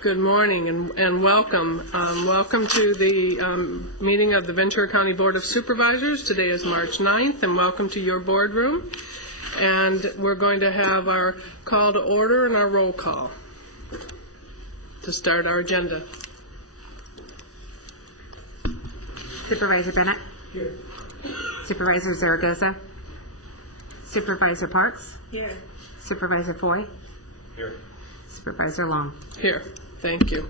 Good morning and welcome. Welcome to the meeting of the Ventura County Board of Supervisors. Today is March 9th, and welcome to your boardroom. And we're going to have our call to order and our roll call to start our agenda. Supervisor Bennett. Here. Supervisor Zaragoza. Supervisor Parks. Here. Supervisor Foy. Here. Supervisor Long. Here. Thank you.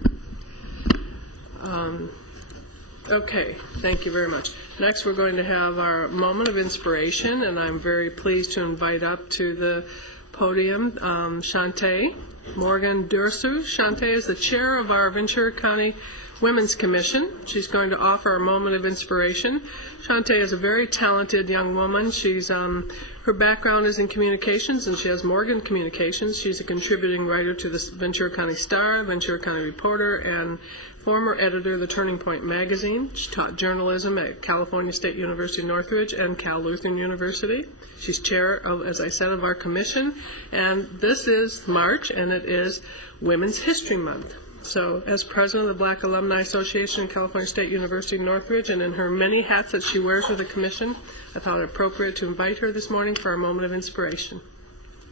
Okay, thank you very much. Next, we're going to have our moment of inspiration, and I'm very pleased to invite up to the podium Shantae Morgan Dursu. Shantae is the chair of our Ventura County Women's Commission. She's going to offer a moment of inspiration. Shantae is a very talented young woman. She's her background is in communications, and she has Morgan Communications. She's a contributing writer to the Ventura County Star, Ventura County Reporter, and former editor of the Turning Point magazine. She taught journalism at California State University Northridge and Cal Lutheran University. She's chair of, as I said, of our commission. And this is March, and it is Women's History Month. So as president of the Black Alumni Association in California State University Northridge, and in her many hats that she wears with the commission, I thought it appropriate to invite her this morning for a moment of inspiration.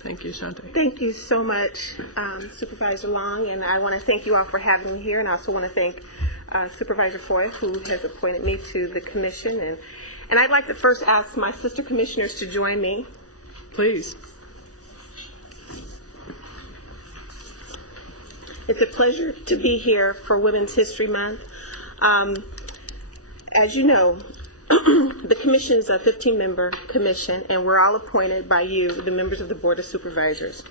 Thank you, Shantae. Thank you so much, Supervisor Long, and I want to thank you all for having me here, and I also want to thank Supervisor Foy, who has appointed me to the commission. And I'd like to first ask my sister commissioners to join me. Please. It's a pleasure to be here for Women's History Month. As you know, the commission is a 15-member commission, and we're all appointed by you, the members of the Board of Supervisors.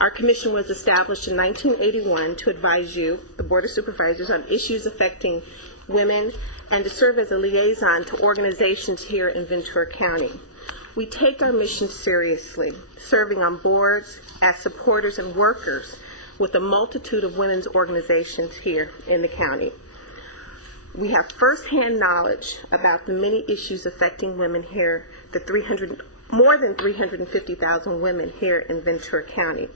Our commission was established in 1981 to advise you, the Board of Supervisors, on issues affecting women and to serve as a liaison to organizations here in Ventura County. We take our mission seriously, serving on boards as supporters and workers with a multitude of women's organizations here in the county. We have firsthand knowledge about the many issues affecting women here, more than 350,000 women here in Ventura County.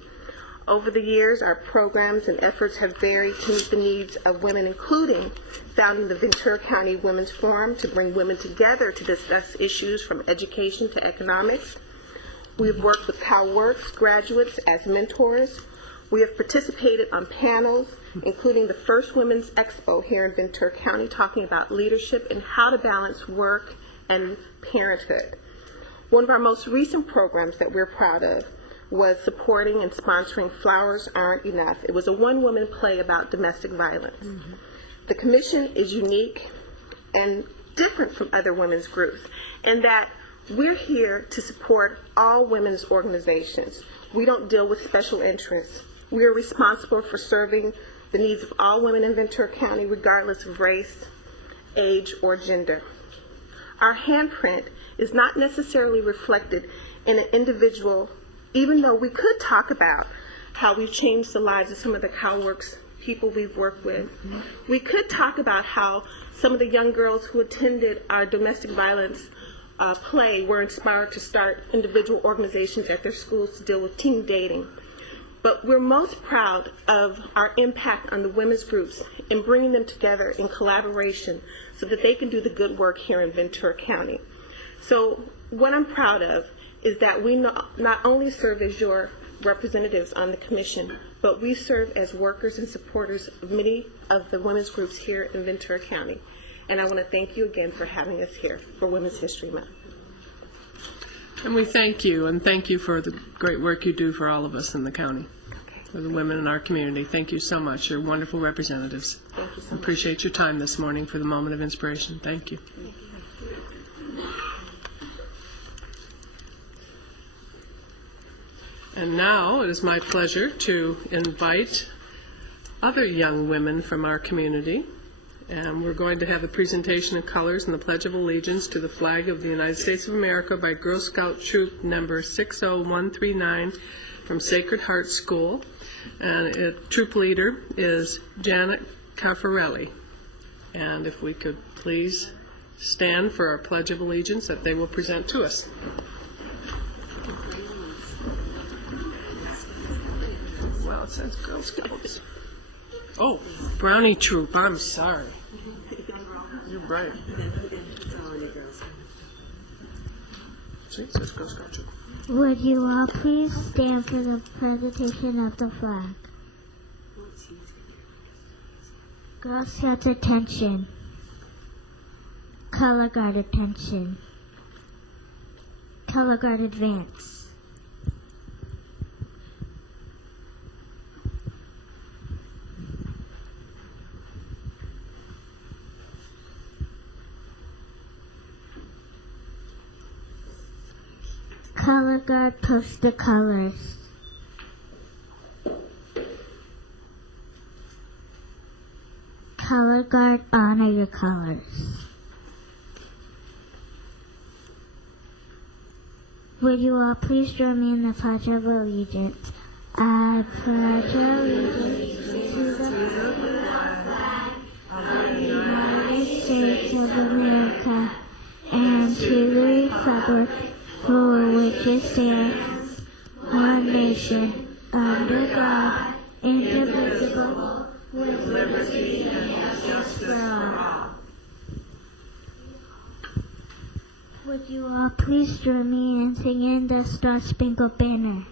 Over the years, our programs and efforts have varied to meet the needs of women, including founding the Ventura County Women's Forum to bring women together to discuss issues from education to economics. We've worked with CalWorks graduates as mentors. We have participated on panels, including the first Women's Expo here in Ventura County, talking about leadership and how to balance work and parenthood. One of our most recent programs that we're proud of was supporting and sponsoring Flowers Aren't Enough. It was a one-woman play about domestic violence. Mm-hmm. The commission is unique and different from other women's groups in that we're here to support all women's organizations. We don't deal with special interests. We are responsible for serving the needs of all women in Ventura County, regardless of race, age, or gender. Our handprint is not necessarily reflected in an individual, even though we could talk about how we've changed the lives of some of the CalWorks people we've worked with. Mm-hmm. We could talk about how some of the young girls who attended our domestic violence play were inspired to start individual organizations at their schools to deal with teen dating. But we're most proud of our impact on the women's groups in bringing them together in collaboration so that they can do the good work here in Ventura County. So what I'm proud of is that we not only serve as your representatives on the commission, but we serve as workers and supporters of many of the women's groups here in Ventura County. And I want to thank you again for having us here for Women's History Month. And we thank you, and thank you for the great work you do for all of us in the county, for the women in our community. Thank you so much. You're wonderful representatives. Thank you so much. Appreciate your time this morning for the moment of inspiration. Thank you. And now it is my pleasure to invite other young women from our community. And we're going to have a presentation of colors and the Pledge of Allegiance to the flag of the United States of America by Girl Scout Troop number 60139 from Sacred Heart School. And troop leader is Janet Caffarelli. And if we could please stand for our Pledge of Allegiance that they will present to us. Well, it says Girl Scouts. Oh, Brownie Troop, I'm sorry. You're right. See, it says Girl Scout Troop. Would you all please stand for the presentation of the flag? Girl Scouts attention. Color Guard attention. Color Guard advance. Color Guard post the colors. Color Guard honor your colors. Would you all please join me in the Pledge of Allegiance? I pledge allegiance to the flag of the United States of America and to the republic for which it stands, one nation, under God, indivisible, with liberty and justice for all. Would you all please join me in singing the Star Spangled Banner?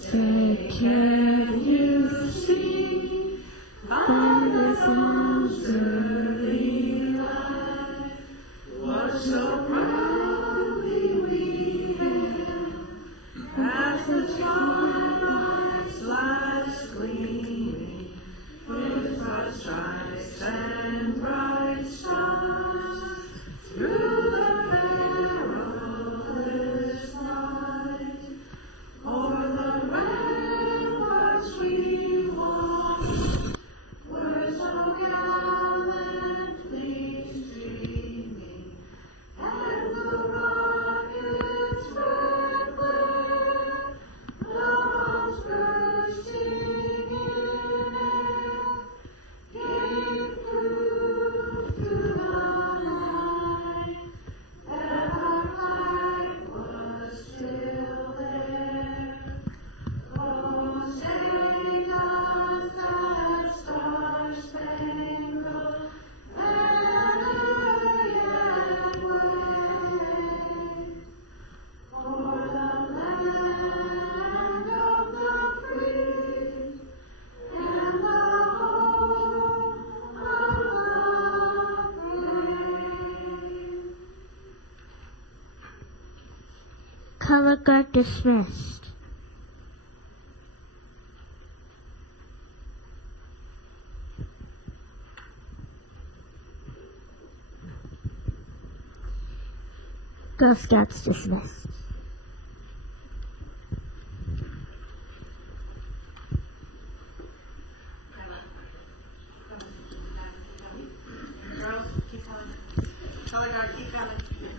Say, can you see by the sounds of the light what so proudly we hailed as the twilight's last gleaming with our stripes and bright stars through the perilous night o'er the ramparts we walked were so gallantly streaming and the rocket's red glare, the bombs bursting in air, gave proof to the night that our flag was still there. Oh, say does that star-spangled banner yet wave o'er the land of the free and the home of the brave? Color Guard dismissed. Girl Scouts dismissed.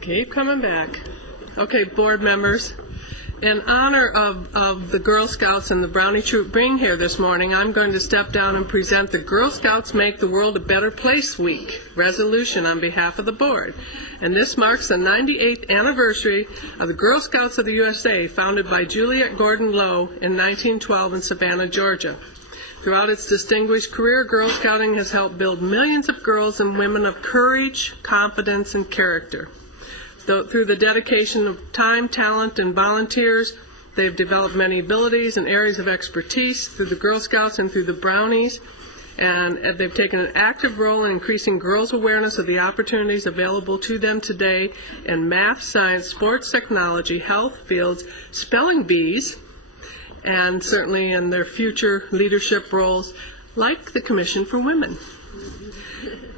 Keep coming back. Okay, board members, in honor of the Girl Scouts and the Brownie Troop being here this morning, I'm going to step down and present the Girl Scouts Make the World a Better Place Week resolution on behalf of the board. And this marks the 98th anniversary of the Girl Scouts of the USA, founded by Juliet Gordon Low in 1912 in Savannah, Georgia. Throughout its distinguished career, Girl Scouting has helped build millions of girls and women of courage, confidence, and character. Through the dedication of time, talent, and volunteers, they've developed many abilities and areas of expertise through the Girl Scouts and through the Brownies, and they've taken an active role in increasing girls' awareness of the opportunities available to them today in math, science, sports, technology, health fields, spelling bees, and certainly in their future leadership roles like the Commission for Women.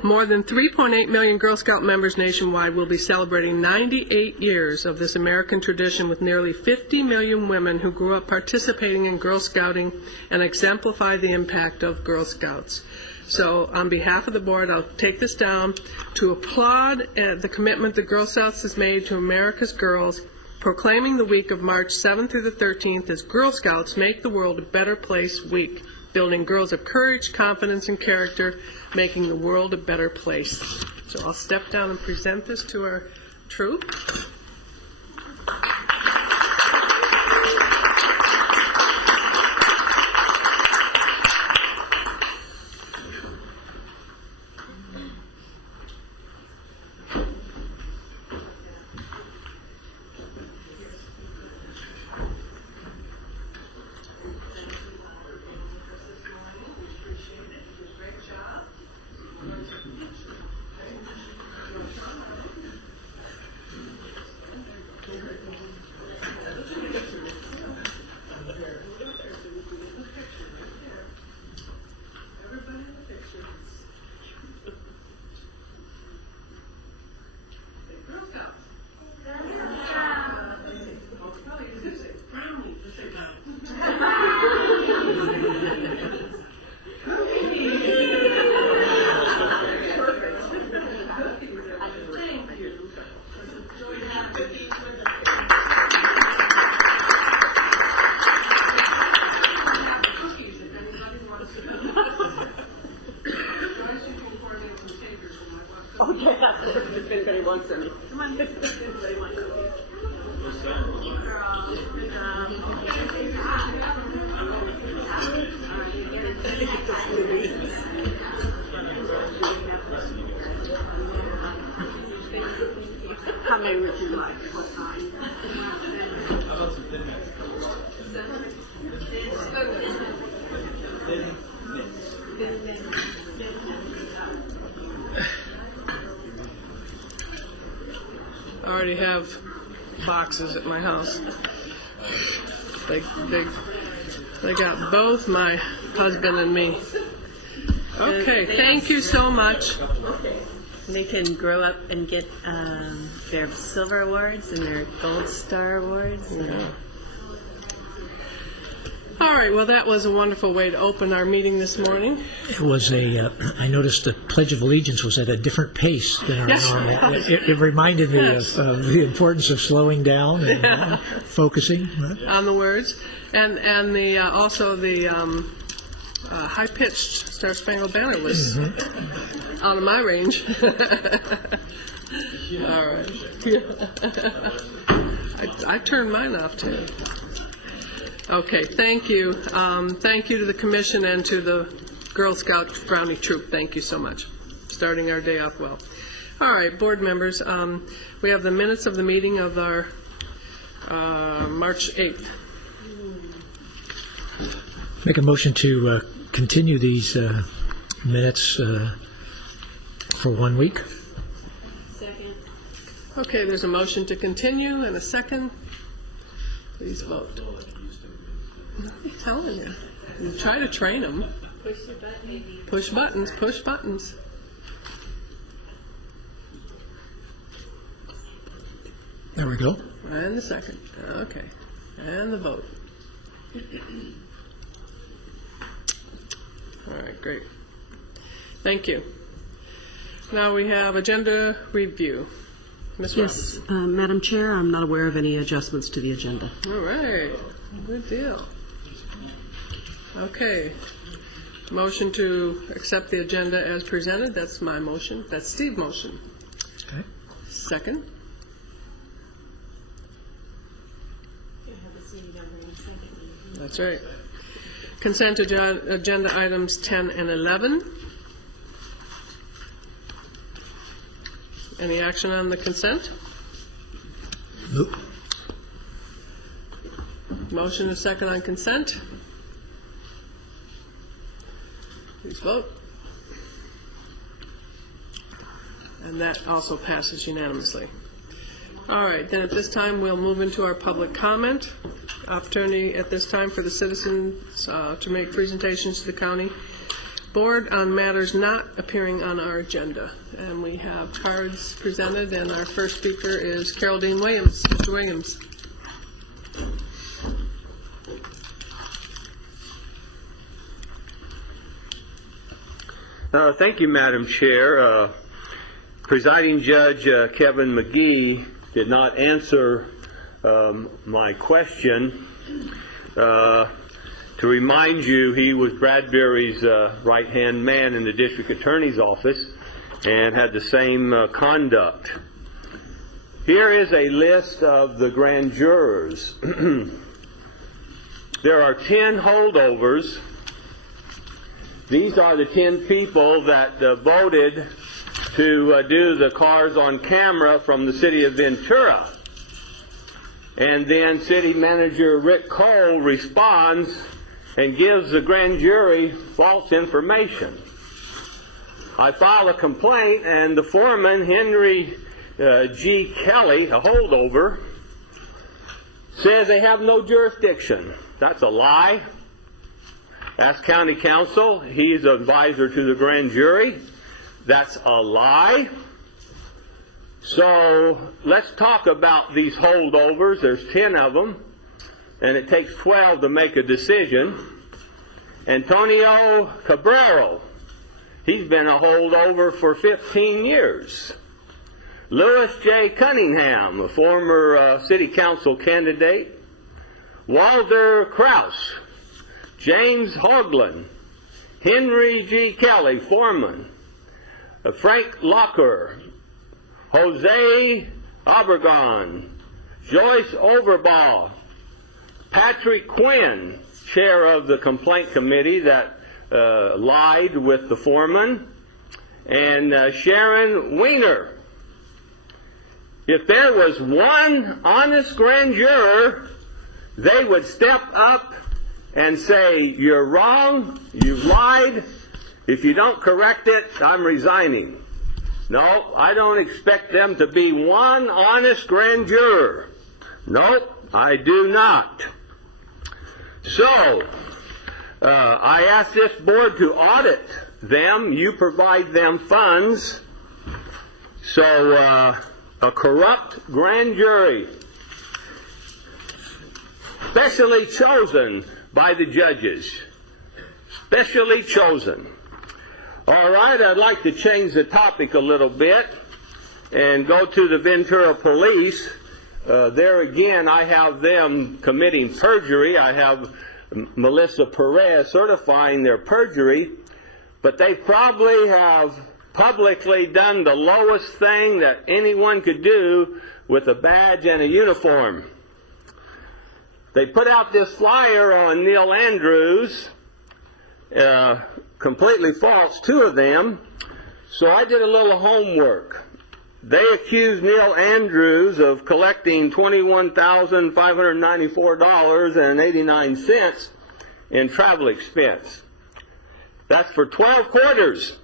More than 3.8 million Girl Scout members nationwide will be celebrating 98 years of this American tradition, with nearly 50 million women who grew up participating in Girl Scouting and exemplify the impact of Girl Scouts. So on behalf of the board, I'll take this down to applaud the commitment the Girl Scouts has made to America's girls, proclaiming the week of March 7th through the 13th as Girl Scouts Make the World a Better Place Week, building girls of courage, confidence, and character, making the world a better place. So I'll step down and present this to our troop. How many would you like? What time? I already have boxes at my house. They got both my husband and me. Okay, thank you so much. They can grow up and get their silver awards and their gold star awards. Yeah. All right, well, that was a wonderful way to open our meeting this morning. It was I noticed the Pledge of Allegiance was at a different pace than our Yes. normal. It reminded me of the importance of slowing down and focusing. On the words, and the also the high-pitched Star Spangled Banner was out of my range. All right. I turned mine off too. Okay, thank you. Thank you to the commission and to the Girl Scout Brownie Troop. Thank you so much. Starting our day off well. All right, board members, we have the minutes of the meeting of our March 8th. Make a motion to continue these minutes for 1 week. Okay, there's a motion to continue and a second. Please vote. I'm telling you. You try to train them. Push buttons, push buttons. There we go. And the second. Okay. And the vote. All right, great. Thank you. Now we have agenda review. Ms. Yes, Madam Chair, I'm not aware of any adjustments to the agenda. Ross. All right. Good deal. Okay. Motion to accept the agenda as presented. That's my motion. That's Steve's motion. Okay. Second. That's right. Consent agenda items 10 and 11. Any action on the consent? Nope. Motion is second on consent. Please vote. And that also passes unanimously. All right, then at this time, we'll move into our public comment. Opportunity at this time for the citizens to make presentations to the county board on matters not appearing on our agenda. And we have cards presented, and our first speaker is Carol Dean Williams. Mr. Williams. Thank you, Madam Chair. Presiding Judge Kevin McGee did not answer my question. To remind you, he was Bradbury's right-hand man in the district attorney's office and had the same conduct. Here is a list of the grand jurors. There are 10 holdovers. These are the 10 people that voted to do the cars on camera from the city of Ventura. And then City Manager Rick Cole responds and gives the grand jury false information. I file a complaint, and the foreman, Henry G. Kelly, a holdover, says they have no jurisdiction. That's a lie. Ask County Counsel. He's an advisor to the grand jury. That's a lie. So let's talk about these holdovers. There's 10 of them, and it takes 12 to make a decision. Antonio Cabrero, he's been a holdover for 15 years. Louis J. Cunningham, a former city council candidate. Walter Krause, James Hoagland, Henry G. Kelly, foreman. Frank Locker, Jose Obregon, Joyce Overbaugh, Patrick Quinn, chair of the complaint committee that lied with the foreman, and Sharon Weiner. If there was one honest grand juror, they would step up and say, "You're wrong, you've lied. If you don't correct it, I'm resigning." No, I don't expect them to be one honest grand juror. Nope, I do not. So, I ask this board to audit them. You provide them funds. So, a corrupt grand jury, specially chosen by the judges. Specially chosen. All right, I'd like to change the topic a little bit and go to the Ventura Police. There again, I have them committing perjury. I have Melissa Perez certifying their perjury, but they probably have publicly done the lowest thing that anyone could do with a badge and a uniform. They put out this flyer on Neil Andrews, completely false, 2 of them. So I did a little homework. They accused Neil Andrews of collecting $21,594.89 in travel expense. That's for 12 quarters.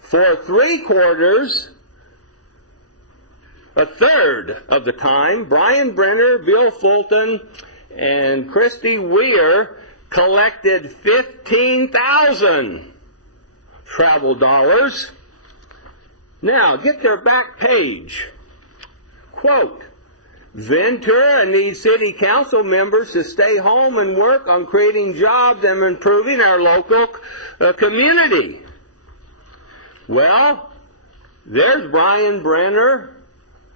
For 3 quarters, a third of the time, Brian Brenner, Bill Fulton, and Christy Weir collected 15,000 travel dollars. Now, get their back page. Quote, "Ventura needs city council members to stay home and work on creating jobs and improving our local community." Well, there's Brian Brenner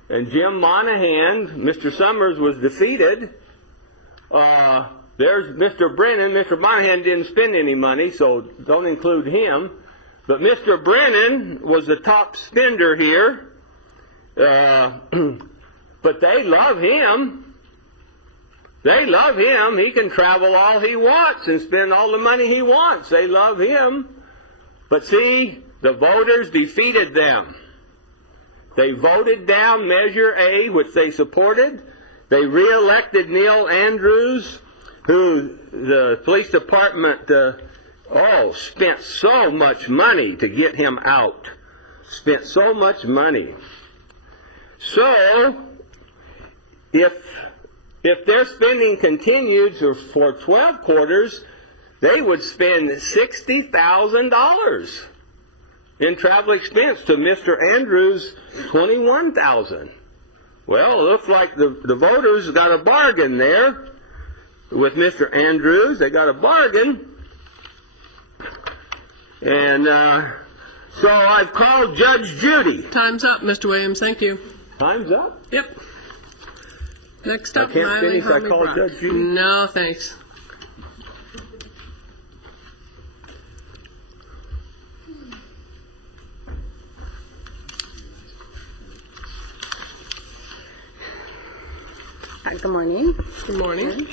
and Jim Monahan. Mr. Summers was defeated. There's Mr. Brennan. Mr. Monahan didn't spend any money, so don't include him. But Mr. Brennan was the top spender here. But they love him. They love him. He can travel all he wants and spend all the money he wants. They love him. But see, the voters defeated them. They voted down Measure A, which they supported. They re-elected Neil Andrews, who the police department spent so much money to get him out. Spent so much money. So, if their spending continued for 12 quarters, they would spend $60,000 in travel expense to Mr. Andrews, $21,000. Well, it looks like the voters got a bargain there with Mr. Andrews. They got a bargain. And so I've called Judge Judy. Time's up, Mr. Williams. Thank you. Time's up? Yep. Next up, I can't Miley finish. I Harvey called Brock. Judge Judy. No, thanks. Good morning. Good morning.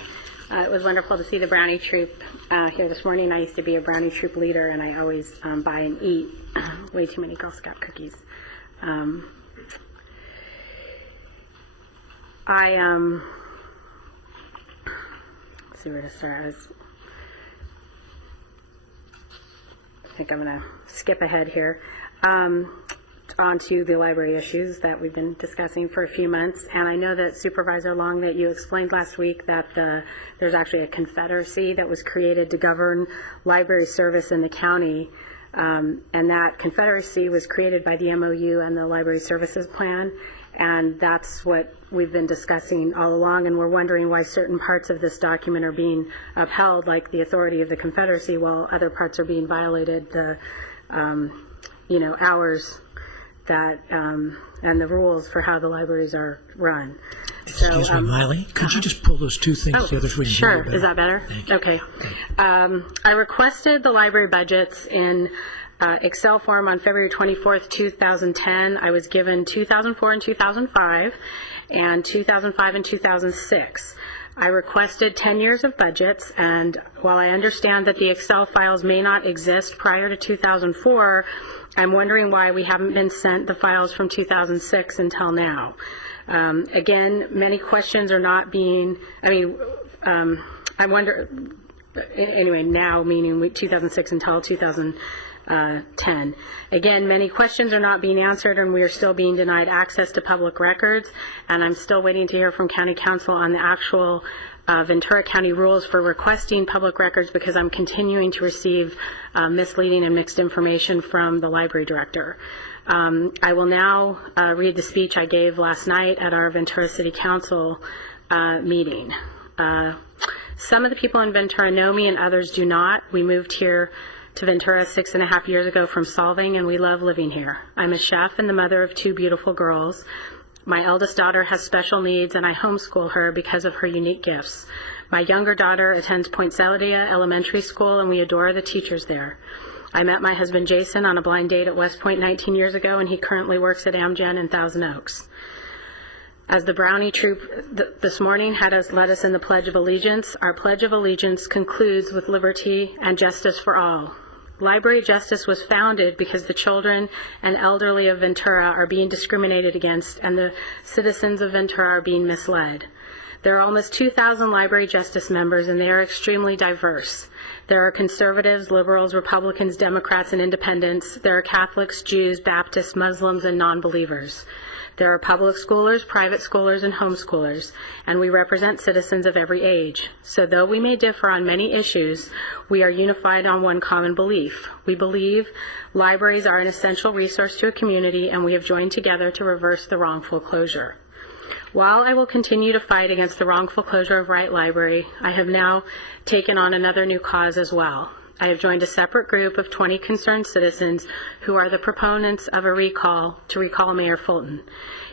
It was wonderful to see the Brownie Troop here this morning. I used to be a Brownie Troop leader, and I always buy and eat way too many Girl Scout cookies. Let's see where to start. I think I'm going to skip ahead here. Onto the library issues that we've been discussing for a few months. And I know that Supervisor Long, that you explained last week that there's actually a confederacy that was created to govern library service in the county. And that confederacy was created by the MOU and the Library Services Plan. And that's what we've been discussing all along. And we're wondering why certain parts of this document are being upheld, like the authority of the confederacy, while other parts are being violated, the hours that and the rules for how the libraries are run. Excuse me, Miley. Could you just pull those 2 things together so we can hear you Sure. better? Is that better? Thank you. Okay. I requested the library budgets in Excel form on February 24th, 2010. I was given 2004 and 2005, and 2005 and 2006. I requested 10 years of budgets, and while I understand that the Excel files may not exist prior to 2004, I'm wondering why we haven't been sent the files from 2006 until now. Again, many questions are not being, I wonder, anyway, now meaning 2006 until 2010. Again, many questions are not being answered, and we are still being denied access to public records, and I'm still waiting to hear from County Council on the actual Ventura County rules for requesting public records, because I'm continuing to receive misleading and mixed information from the library director. I will now read the speech I gave last night at our Ventura City Council meeting. Some of the people in Ventura know me and others do not. We moved here to Ventura 6.5 years ago from Solving, and we love living here. I'm a chef and the mother of 2 beautiful girls. My eldest daughter has special needs, and I homeschool her because of her unique gifts. My younger daughter attends Point Saladia Elementary School, and we adore the teachers there. I met my husband Jason on a blind date at West Point 19 years ago, and he currently works at Amgen in Thousand Oaks. As the Brownie Troop this morning led us in the Pledge of Allegiance, our Pledge of Allegiance concludes with liberty and justice for all. Library justice was founded because the children and elderly of Ventura are being discriminated against, and the citizens of Ventura are being misled. There are almost 2,000 library justice members, and they are extremely diverse. There are conservatives, liberals, Republicans, Democrats, and independents. There are Catholics, Jews, Baptists, Muslims, and non-believers. There are public schoolers, private schoolers, and homeschoolers, and we represent citizens of every age. So though we may differ on many issues, we are unified on one common belief. We believe libraries are an essential resource to a community, and we have joined together to reverse the wrongful closure. While I will continue to fight against the wrongful closure of Wright Library, I have now taken on another new cause as well. I have joined a separate group of 20 concerned citizens who are the proponents of a recall to recall Mayor Fulton.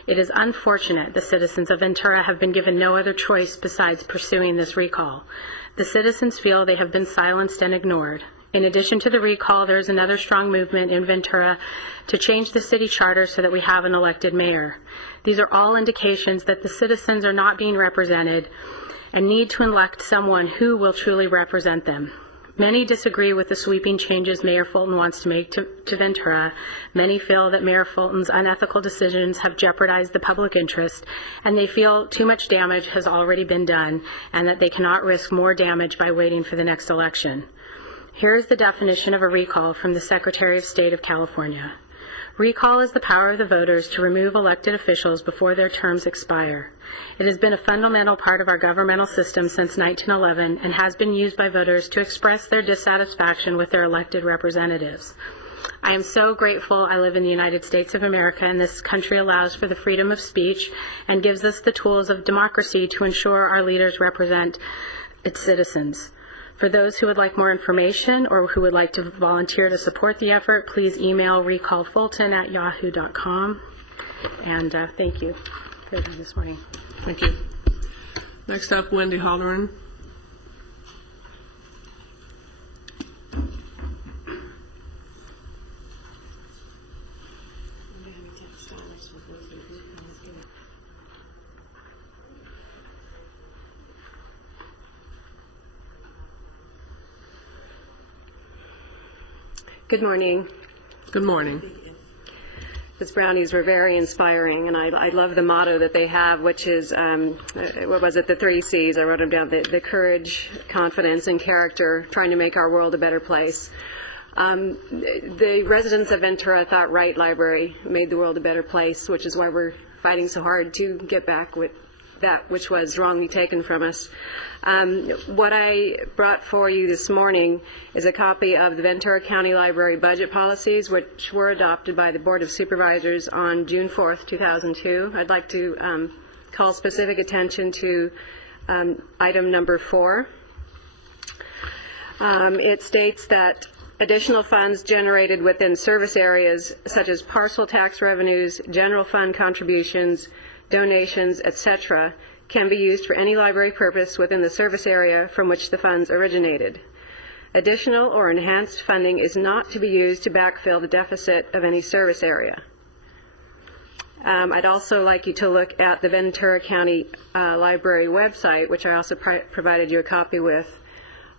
It is unfortunate the citizens of Ventura have been given no other choice besides pursuing this recall. The citizens feel they have been silenced and ignored. In addition to the recall, there is another strong movement in Ventura to change the city charter so that we have an elected mayor. These are all indications that the citizens are not being represented and need to elect someone who will truly represent them. Many disagree with the sweeping changes Mayor Fulton wants to make to Ventura. Many feel that Mayor Fulton's unethical decisions have jeopardized the public interest, and they feel too much damage has already been done and that they cannot risk more damage by waiting for the next election. Here is the definition of a recall from the Secretary of State of California. Recall is the power of the voters to remove elected officials before their terms expire. It has been a fundamental part of our governmental system since 1911 and has been used by voters to express their dissatisfaction with their elected representatives. I am so grateful I live in the United States of America, and this country allows for the freedom of speech and gives us the tools of democracy to ensure our leaders represent its citizens. For those who would like more information or who would like to volunteer to support the effort, please email recallfulton@yahoo.com. And thank you for this morning. Thank you. Next up, Wendy Halloran. Good morning. Good morning. Those brownies were very inspiring, and I love the motto that they have, which is, what was it, the 3 C's, I wrote them down, the courage, confidence, and character, trying to make our world a better place. The residents of Ventura thought Wright Library made the world a better place, which is why we're fighting so hard to get back with that which was wrongly taken from us. What I brought for you this morning is a copy of the Ventura County Library budget policies, which were adopted by the Board of Supervisors on June 4th, 2002. I'd like to call specific attention to item number 4. It states that additional funds generated within service areas such as parcel tax revenues, general fund contributions, donations, etc., can be used for any library purpose within the service area from which the funds originated. Additional or enhanced funding is not to be used to backfill the deficit of any service area. I'd also like you to look at the Ventura County Library website, which I also provided you a copy with.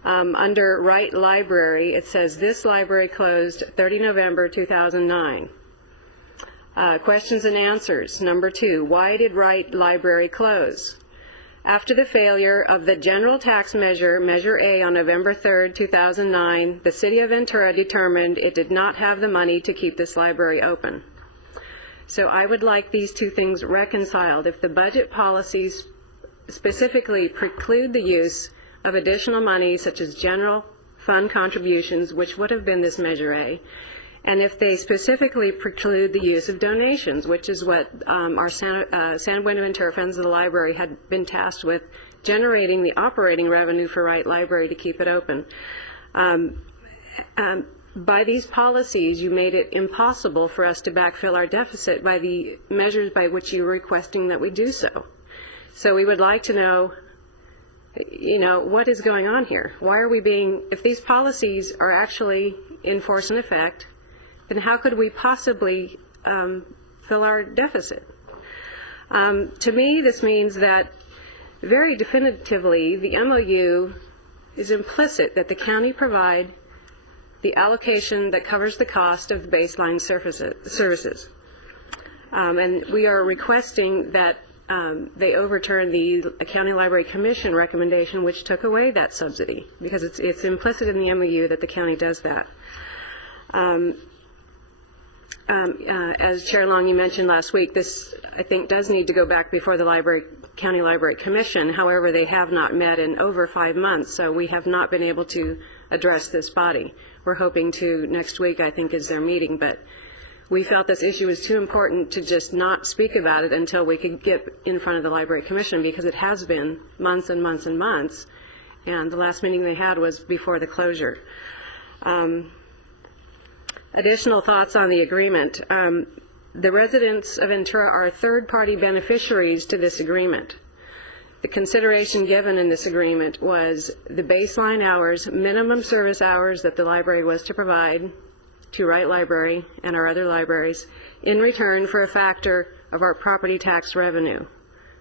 Under Wright Library, it says this library closed 30 November 2009. Questions and answers. Number 2, why did Wright Library close? After the failure of the general tax measure, Measure A, on November 3rd, 2009, the City of Ventura determined it did not have the money to keep this library open. So I would like these two things reconciled. If the budget policies specifically preclude the use of additional money such as general fund contributions, which would have been this Measure A, and if they specifically preclude the use of donations, which is what our San Buenaventura Friends of the Library had been tasked with, generating the operating revenue for Wright Library to keep it open. By these policies, you made it impossible for us to backfill our deficit by the measures by which you were requesting that we do so. So we would like to know, what is going on here? Why are we being, if these policies are actually in force and effect, then how could we possibly fill our deficit? To me, this means that very definitively the MOU is implicit that the county provide the allocation that covers the cost of the baseline services. And we are requesting that they overturn the County Library Commission recommendation, which took away that subsidy, because it's implicit in the MOU that the county does that. As Chair Long, you mentioned last week, this, I think, does need to go back before the County Library Commission. However, they have not met in over 5 months, so we have not been able to address this body. We're hoping to next week, I think, is their meeting, but we felt this issue was too important to just not speak about it until we could get in front of the Library Commission, because it has been months and months and months, and the last meeting they had was before the closure. Additional thoughts on the agreement. The residents of Ventura are third-party beneficiaries to this agreement. The consideration given in this agreement was the baseline hours, minimum service hours that the library was to provide to Wright Library and our other libraries in return for a factor of our property tax revenue.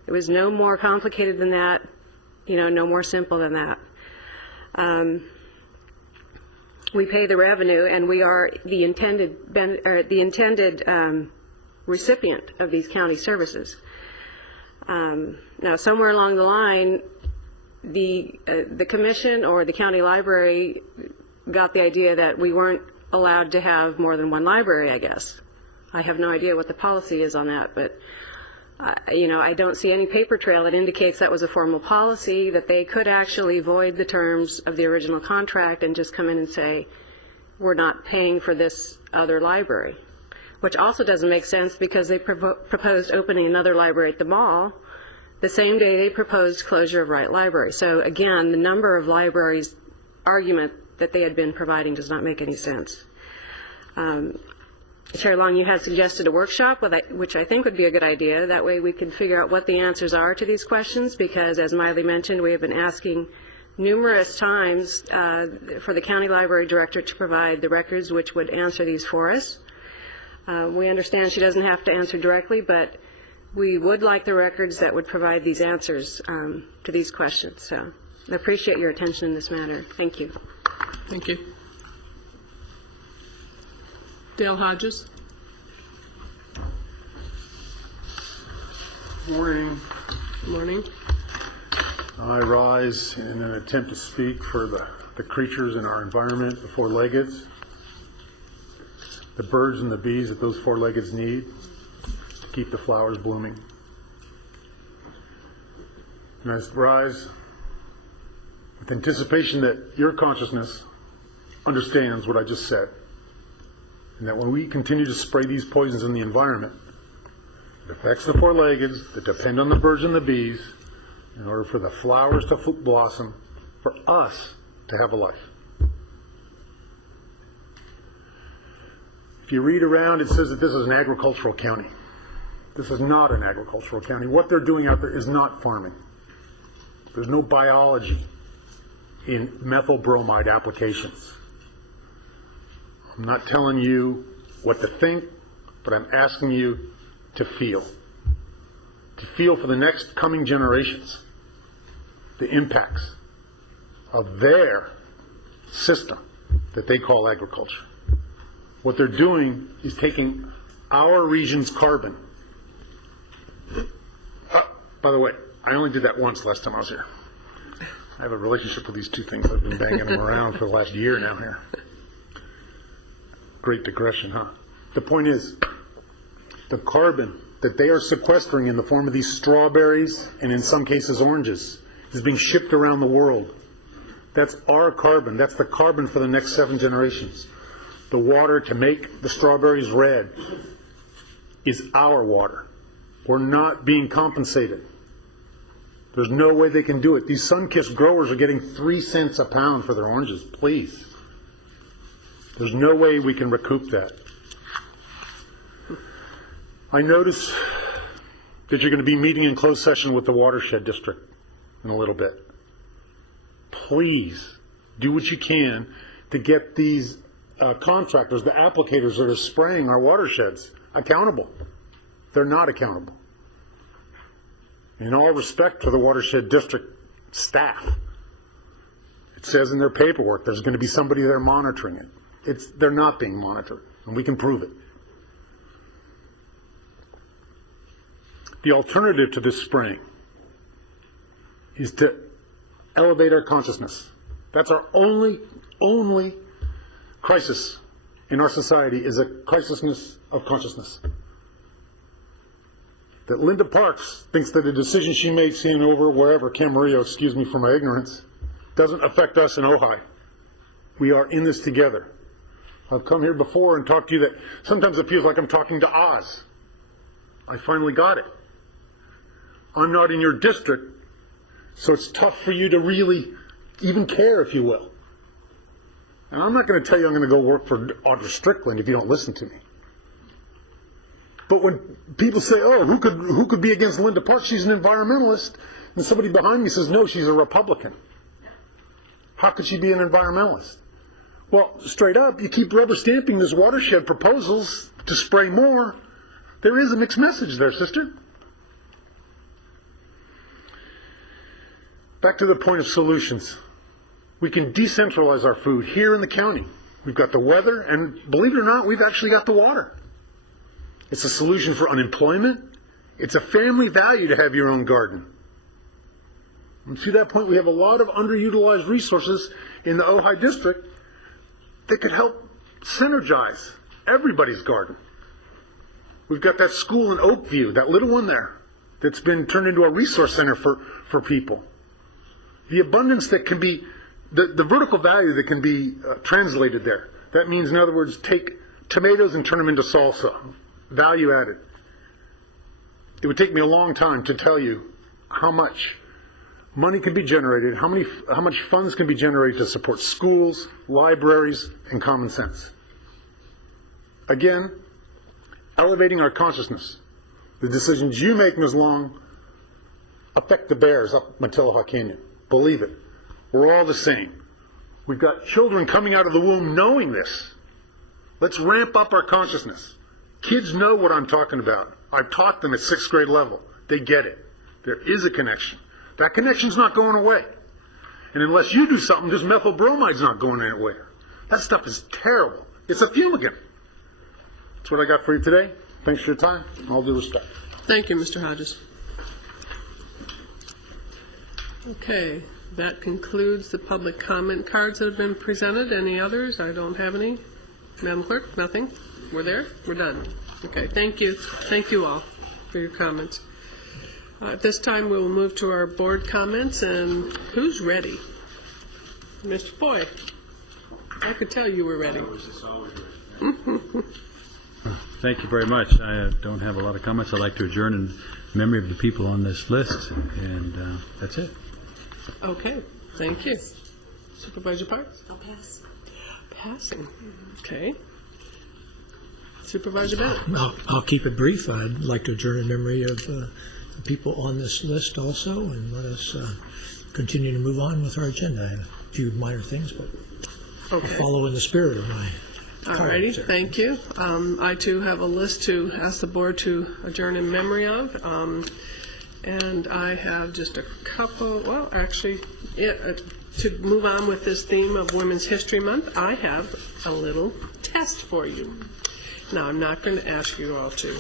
It was no more complicated than that, no more simple than that. We pay the revenue, and we are the intended recipient of these county services. Now, somewhere along the line, the commission or the county library got the idea that we weren't allowed to have more than one library, I guess. I have no idea what the policy is on that, but I don't see any paper trail that indicates that was a formal policy, that they could actually void the terms of the original contract and just come in and say, we're not paying for this other library, which also doesn't make sense because they proposed opening another library at the mall the same day they proposed closure of Wright Library. So again, the number of libraries argument that they had been providing does not make any sense. Chair Long, you had suggested a workshop, which I think would be a good idea. That way we can figure out what the answers are to these questions, because as Miley mentioned, we have been asking numerous times for the county library director to provide the records which would answer these for us. We understand she doesn't have to answer directly, but we would like the records that would provide these answers to these questions. So I appreciate your attention in this matter. Thank you. Thank you. Dale Hodges. Morning. Morning. I rise in an attempt to speak for the creatures in our environment, the four-leggeds, the birds and the bees that those four-leggeds need to keep the flowers blooming. And I rise with anticipation that your consciousness understands what I just said, and that when we continue to spray these poisons in the environment, it affects the four-leggeds that depend on the birds and the bees in order for the flowers to blossom, for us to have a life. If you read around, it says that this is an agricultural county. This is not an agricultural county. What they're doing out there is not farming. There's no biology. in methyl bromide applications. I'm not telling you what to think, but I'm asking you to feel. To feel for the next coming generations the impacts of their system that they call agriculture. What they're doing is taking our region's carbon. By the way, I only did that once last time I was here. I have a relationship with these two things. I've been banging them around for the last year now here. Great digression, huh? The point is, the carbon that they are sequestering in the form of these strawberries and in some cases oranges is being shipped around the world. That's our carbon. That's the carbon for the next 7 generations. The water to make the strawberries red is our water. We're not being compensated. There's no way they can do it. These sun-kissed growers are getting 3 cents a pound for their oranges. Please. There's no way we can recoup that. I notice that you're going to be meeting in closed session with the watershed district in a little bit. Please do what you can to get these contractors, the applicators that are spraying our watersheds, accountable. They're not accountable. In all respect to the watershed district staff, it says in their paperwork there's going to be somebody there monitoring it. They're not being monitored, and we can prove it. The alternative to this spraying is to elevate our consciousness. That's our only crisis in our society, is a crisis of consciousness. That Linda Parks thinks that a decision she made seeing over wherever, Camarillo, excuse me for my ignorance, doesn't affect us in Ojai. We are in this together. I've come here before and talked to you that sometimes it feels like I'm talking to Oz. I finally got it. I'm not in your district, so it's tough for you to really even care, if you will. And I'm not going to tell you I'm going to go work for Audra Strickland if you don't listen to me. But when people say, oh, who could be against Linda Parks? She's an environmentalist. And somebody behind me says, no, she's a Republican. How could she be an environmentalist? Well, straight up, you keep rubber stamping this watershed proposals to spray more. There is a mixed message there, sister. Back to the point of solutions. We can decentralize our food here in the county. We've got the weather, and believe it or not, we've actually got the water. It's a solution for unemployment. It's a family value to have your own garden. And to that point, we have a lot of underutilized resources in the Ojai district that could help synergize everybody's garden. We've got that school in Oakview, that little one there, that's been turned into a resource center for people. The abundance that can be, the vertical value that can be translated there. That means, in other words, take tomatoes and turn them into salsa. Value added. It would take me a long time to tell you how much money can be generated, how much funds can be generated to support schools, libraries, and common sense. Again, elevating our consciousness. The decisions you make, Ms. Long, affect the bears up Matilaha Canyon. Believe it. We're all the same. We've got children coming out of the womb knowing this. Let's ramp up our consciousness. Kids know what I'm talking about. I've taught them at 6th grade level. They get it. There is a connection. That connection's not going away. And unless you do something, this methyl bromide's not going anywhere. That stuff is terrible. It's a fumigant. That's what I got for you today. Thanks for your time. All due respect. Thank you, Mr. Hodges. Okay, that concludes the public comment cards that have been presented. Any others? I don't have any. Madam Clerk, nothing? We're there? We're done. Okay, thank you. Thank you all for your comments. At this time, we will move to our board comments, and who's ready? Mr. Boyd, I could tell you were ready. Thank you very much. I don't have a lot of comments. I'd like to adjourn in memory of the people on this list, and that's it. Okay, thank you. Supervisor Parks? I'll pass. Passing. Okay. Supervisor Bennett? I'll keep it brief. I'd like to adjourn in memory of the people on this list also, and let us continue to move on with our agenda. few minor things, but Okay. follow in the spirit of my All righty, thank you. I too have a list to ask the board to adjourn in memory of. And I have just a couple, well, actually, to move on with this theme of Women's History Month, I have a little test for you. Now, I'm not going to ask you all to,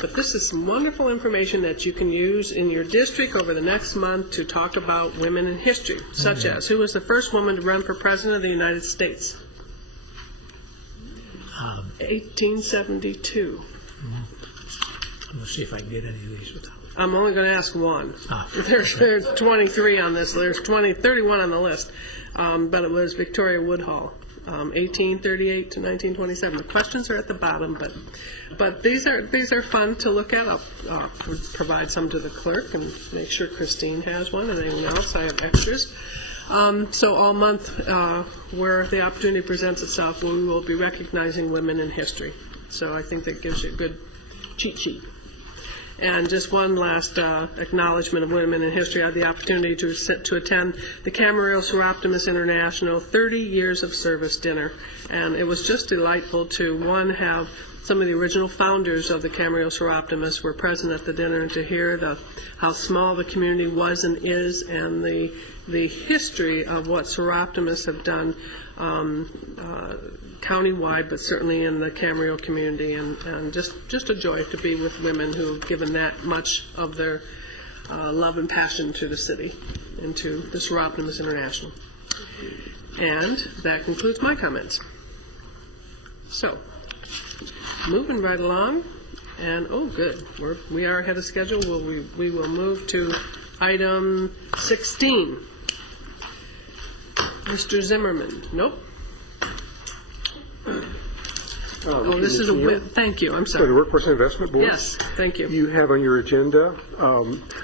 but this is some wonderful information that you can use in your district over the next month to talk about women in history, such as, who was the first woman to run for President of the United States? 1872. Let's see if I can get any of these without. I'm only going to ask one. There's 23 on this. There's 31 on the list, but it was Victoria Woodhull, 1838 to 1927. The questions are at the bottom, but these are fun to look at. I'll provide some to the clerk and make sure Christine has one, and anyone else. I have extras. So all month, where the opportunity presents itself, we will be recognizing women in history. So I think that gives you a good cheat sheet. And just one last acknowledgement of women in history. I had the opportunity to attend the Camarillo Seroptimus International 30 Years of Service dinner, and it was just delightful to, one, have some of the original founders of the Camarillo Seroptimus were present at the dinner, and to hear how small the community was and is, and the history of what Seroptimus have done countywide, but certainly in the Camarillo community, and just a joy to be with women who have given that much of their love and passion to the city and to the Seroptimus International. And that concludes my comments. So, moving right along, and oh good, we are ahead of schedule. We will move to item 16. Mr. Zimmerman. Nope. Oh, this is thank you, I'm sorry. The Workforce Investment Board? Yes, thank you. You have on your agenda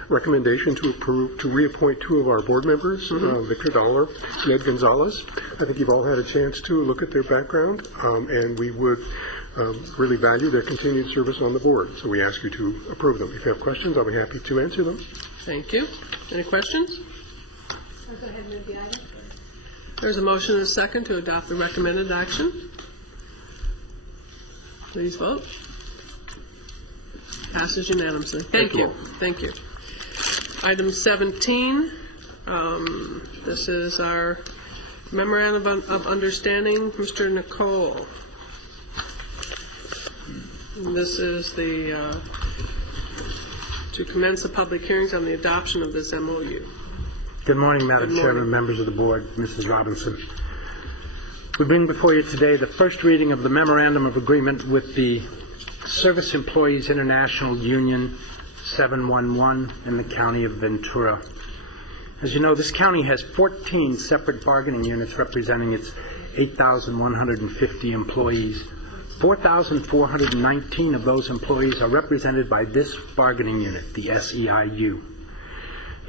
recommendation to reappoint two of our board members, Victor Dollar, Ned Gonzalez. I think you've all had a chance to look at their background, and we would really value their continued service on the board. So we ask you to approve them. If you have questions, I'll be happy to answer them. Thank you. Any questions? There's a motion and a second to adopt the recommended action. Please vote. Passes unanimously. Thank you. Thank you. Item 17. This is our memorandum of understanding. Mr. Nicole. This is the to commence the public hearings on the adoption of this MOU. Good morning, Madam Chairman, members of the board, Mrs. Robinson. We bring before you today the first reading of the Memorandum of Agreement with the Service Employees International Union 711 in the County of Ventura. As you know, this county has 14 separate bargaining units representing its 8,150 employees. 4,419 of those employees are represented by this bargaining unit, the SEIU.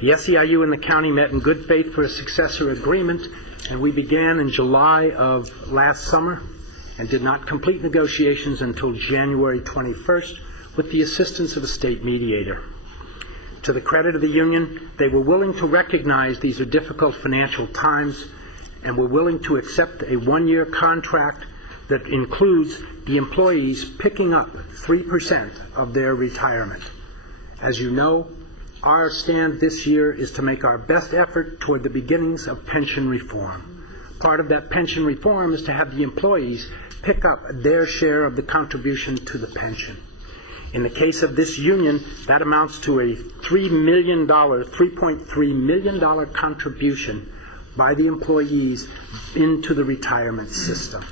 The SEIU in the county met in good faith for a successor agreement, and we began in July of last summer and did not complete negotiations until January 21st with the assistance of a state mediator. To the credit of the union, they were willing to recognize these are difficult financial times and were willing to accept a one-year contract that includes the employees picking up 3% of their retirement. As you know, our stand this year is to make our best effort toward the beginnings of pension reform. Part of that pension reform is to have the employees pick up their share of the contribution to the pension. In the case of this union, that amounts to a $3.3 million contribution by the employees into the retirement system.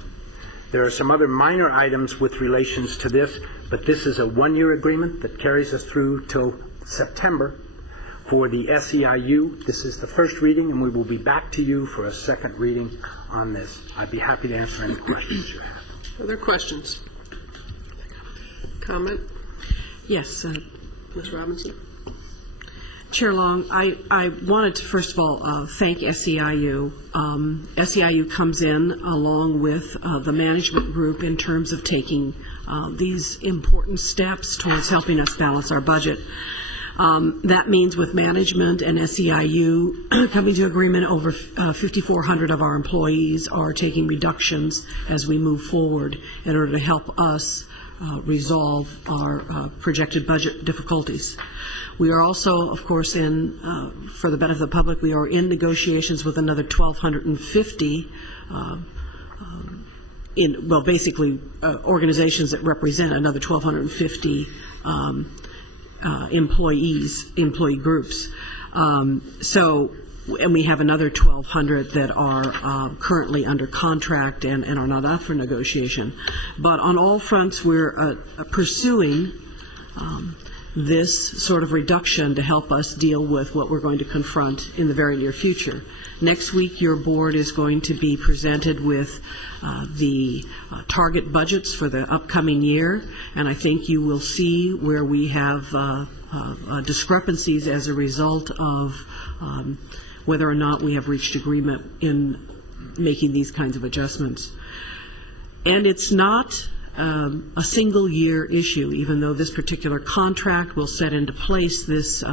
There are some other minor items with relations to this, but this is a one-year agreement that carries us through till September. For the SEIU, this is the first reading, and we will be back to you for a second reading on this. I'd be happy to answer any questions you have. Other questions? Comment? Yes. Ms. Robinson? Chair Long, I wanted to first of all thank SEIU. SEIU comes in along with the management group in terms of taking these important steps towards helping us balance our budget. That means with management and SEIU coming to agreement, over 5,400 of our employees are taking reductions as we move forward in order to help us resolve our projected budget difficulties. We are also, of course, for the benefit of the public, we are in negotiations with another 1,250 organizations that represent another 1,250 employee groups. And we have another 1,200 that are currently under contract and are not up for negotiation. But on all fronts, we're pursuing this sort of reduction to help us deal with what we're going to confront in the very near future. Next week, your board is going to be presented with the target budgets for the upcoming year, and I think you will see where we have discrepancies as a result of whether or not we have reached agreement in making these kinds of adjustments. And it's not a single year issue, even though this particular contract will set into place this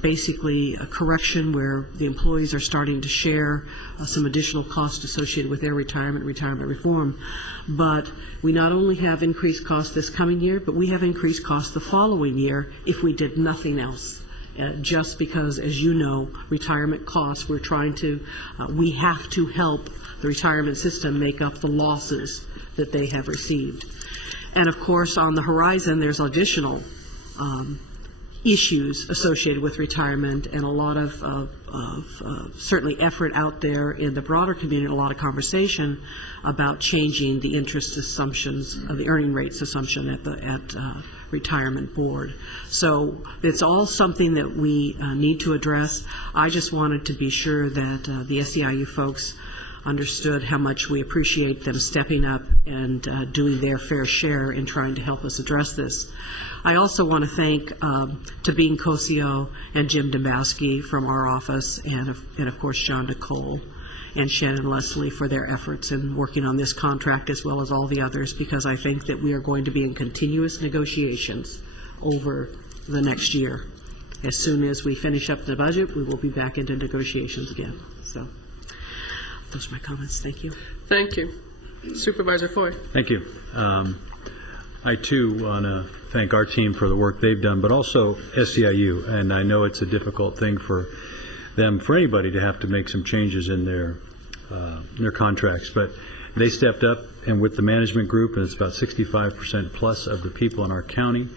basically a correction where the employees are starting to share some additional costs associated with their retirement reform. But we not only have increased costs this coming year, but we have increased costs the following year if we did nothing else. Just because, as you know, retirement costs, we have to help the retirement system make up the losses that they have received. And of course, on the horizon, there's additional issues associated with retirement, and a lot of certainly effort out there in the broader community, a lot of conversation about changing the interest assumptions of the earning rates assumption at retirement board. So it's all something that we need to address. I just wanted to be sure that the SEIU folks understood how much we appreciate them stepping up and doing their fair share in trying to help us address this. I also want to thank Tabine Cosio and Jim Dombowski from our office, and of course John Nicole and Shannon Leslie for their efforts in working on this contract, as well as all the others, because I think that we are going to be in continuous negotiations over the next year. As soon as we finish up the budget, we will be back into negotiations again. So those are my comments. Thank you. Thank you. Supervisor Foy. Thank you. I too want to thank our team for the work they've done, but also SEIU. And I know it's a difficult thing for them, for anybody, to have to make some changes in their contracts. But they stepped up, and with the management group, and it's about 65% plus of the people in our county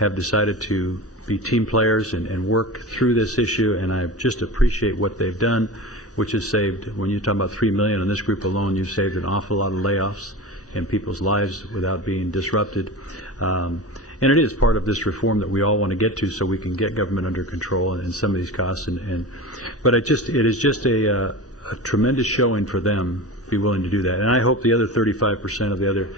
have decided to be team players and work through this issue. And I just appreciate what they've done, which has saved, when you talk about $3 million in this group alone, you've saved an awful lot of layoffs in people's lives without being disrupted. And it is part of this reform that we all want to get to, so we can get government under control and some of these costs. But it is just a tremendous showing for them to be willing to do that. And I hope the other 35% of the other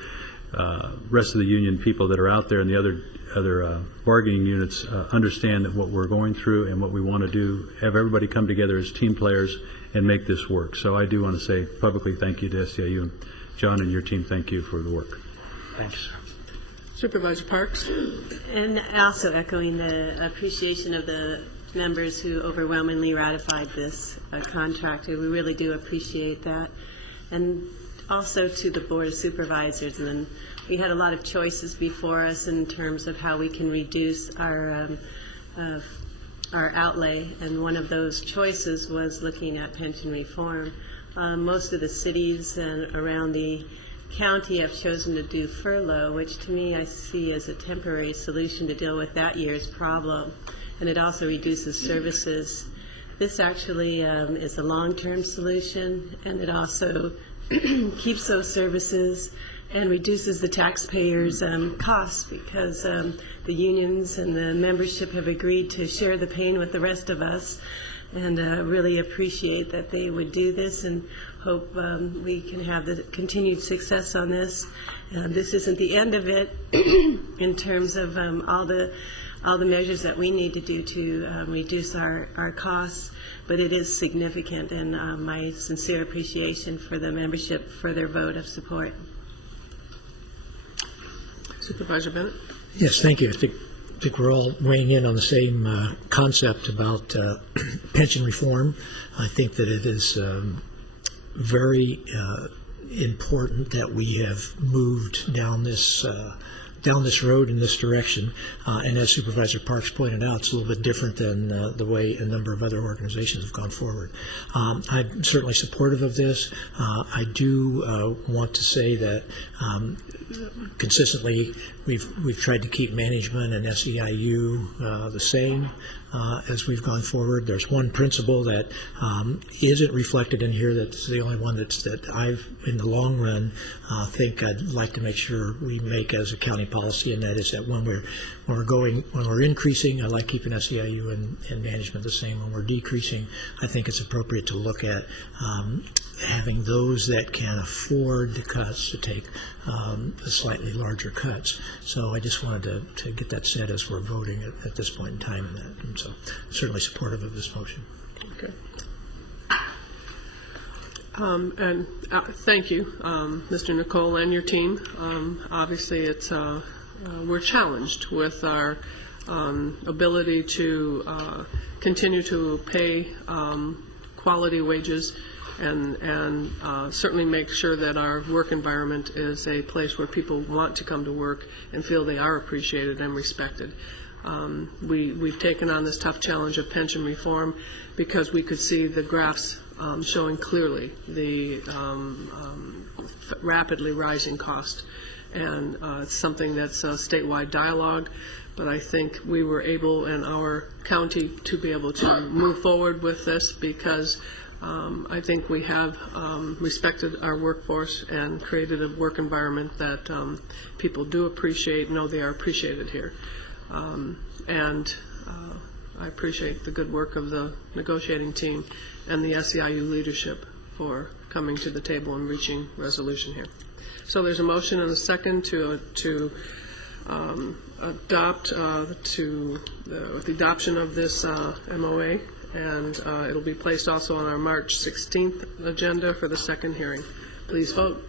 rest of the union people that are out there and the other bargaining units understand that what we're going through and what we want to do, have everybody come together as team players and make this work. So I do want to say publicly thank you to SEIU, and John and your team, thank you for the work. Thanks. Supervisor Parks. And also echoing the appreciation of the members who overwhelmingly ratified this contract. We really do appreciate that. And also to the Board of Supervisors. And we had a lot of choices before us in terms of how we can reduce our outlay, and one of those choices was looking at pension reform. Most of the cities and around the county have chosen to do furlough, which to me I see as a temporary solution to deal with that year's problem, and it also reduces services. This actually is a long-term solution, and it also keeps those services and reduces the taxpayers' costs, because the unions and the membership have agreed to share the pain with the rest of us, and really appreciate that they would do this, and hope we can have the continued success on this. This isn't the end of it in terms of all the measures that we need to do to reduce our costs, but it is significant, and my sincere appreciation for the membership for their vote of support. Supervisor Bennett. Yes, thank you. I think think we're all weighing in on the same concept about pension reform. I think that it is very important that we have moved down this road in this direction. And as Supervisor Parks pointed out, it's a little bit different than the way a number of other organizations have gone forward. I'm certainly supportive of this. I do want to say that consistently we've tried to keep management and SEIU the same as we've gone forward. There's one principle that isn't reflected in here. That's the only one that I've, in the long run, think I'd like to make sure we make as a county policy, and that is that when we're increasing, I like keeping SEIU and management the same. When we're decreasing, I think it's appropriate to look at having those that can afford the cuts to take slightly larger cuts. So I just wanted to get that said as we're voting at this point in time. And so certainly supportive of this motion. Okay. And thank you, Mr. Nicole and your team. Obviously, it's we're challenged with our ability to continue to pay quality wages and certainly make sure that our work environment is a place where people want to come to work and feel they are appreciated and respected. We've taken on this tough challenge of pension reform because we could see the graphs showing clearly the rapidly rising cost. And it's something that's a statewide dialogue, but I think we were able in our county to be able to move forward with this because I think we have respected our workforce and created a work environment that people do appreciate, know they are appreciated here. And I appreciate the good work of the negotiating team and the SEIU leadership for coming to the table and reaching resolution here. So there's a motion and a second to adopt with the adoption of this MOA, and it'll be placed also on our March 16th agenda for the second hearing. Please vote.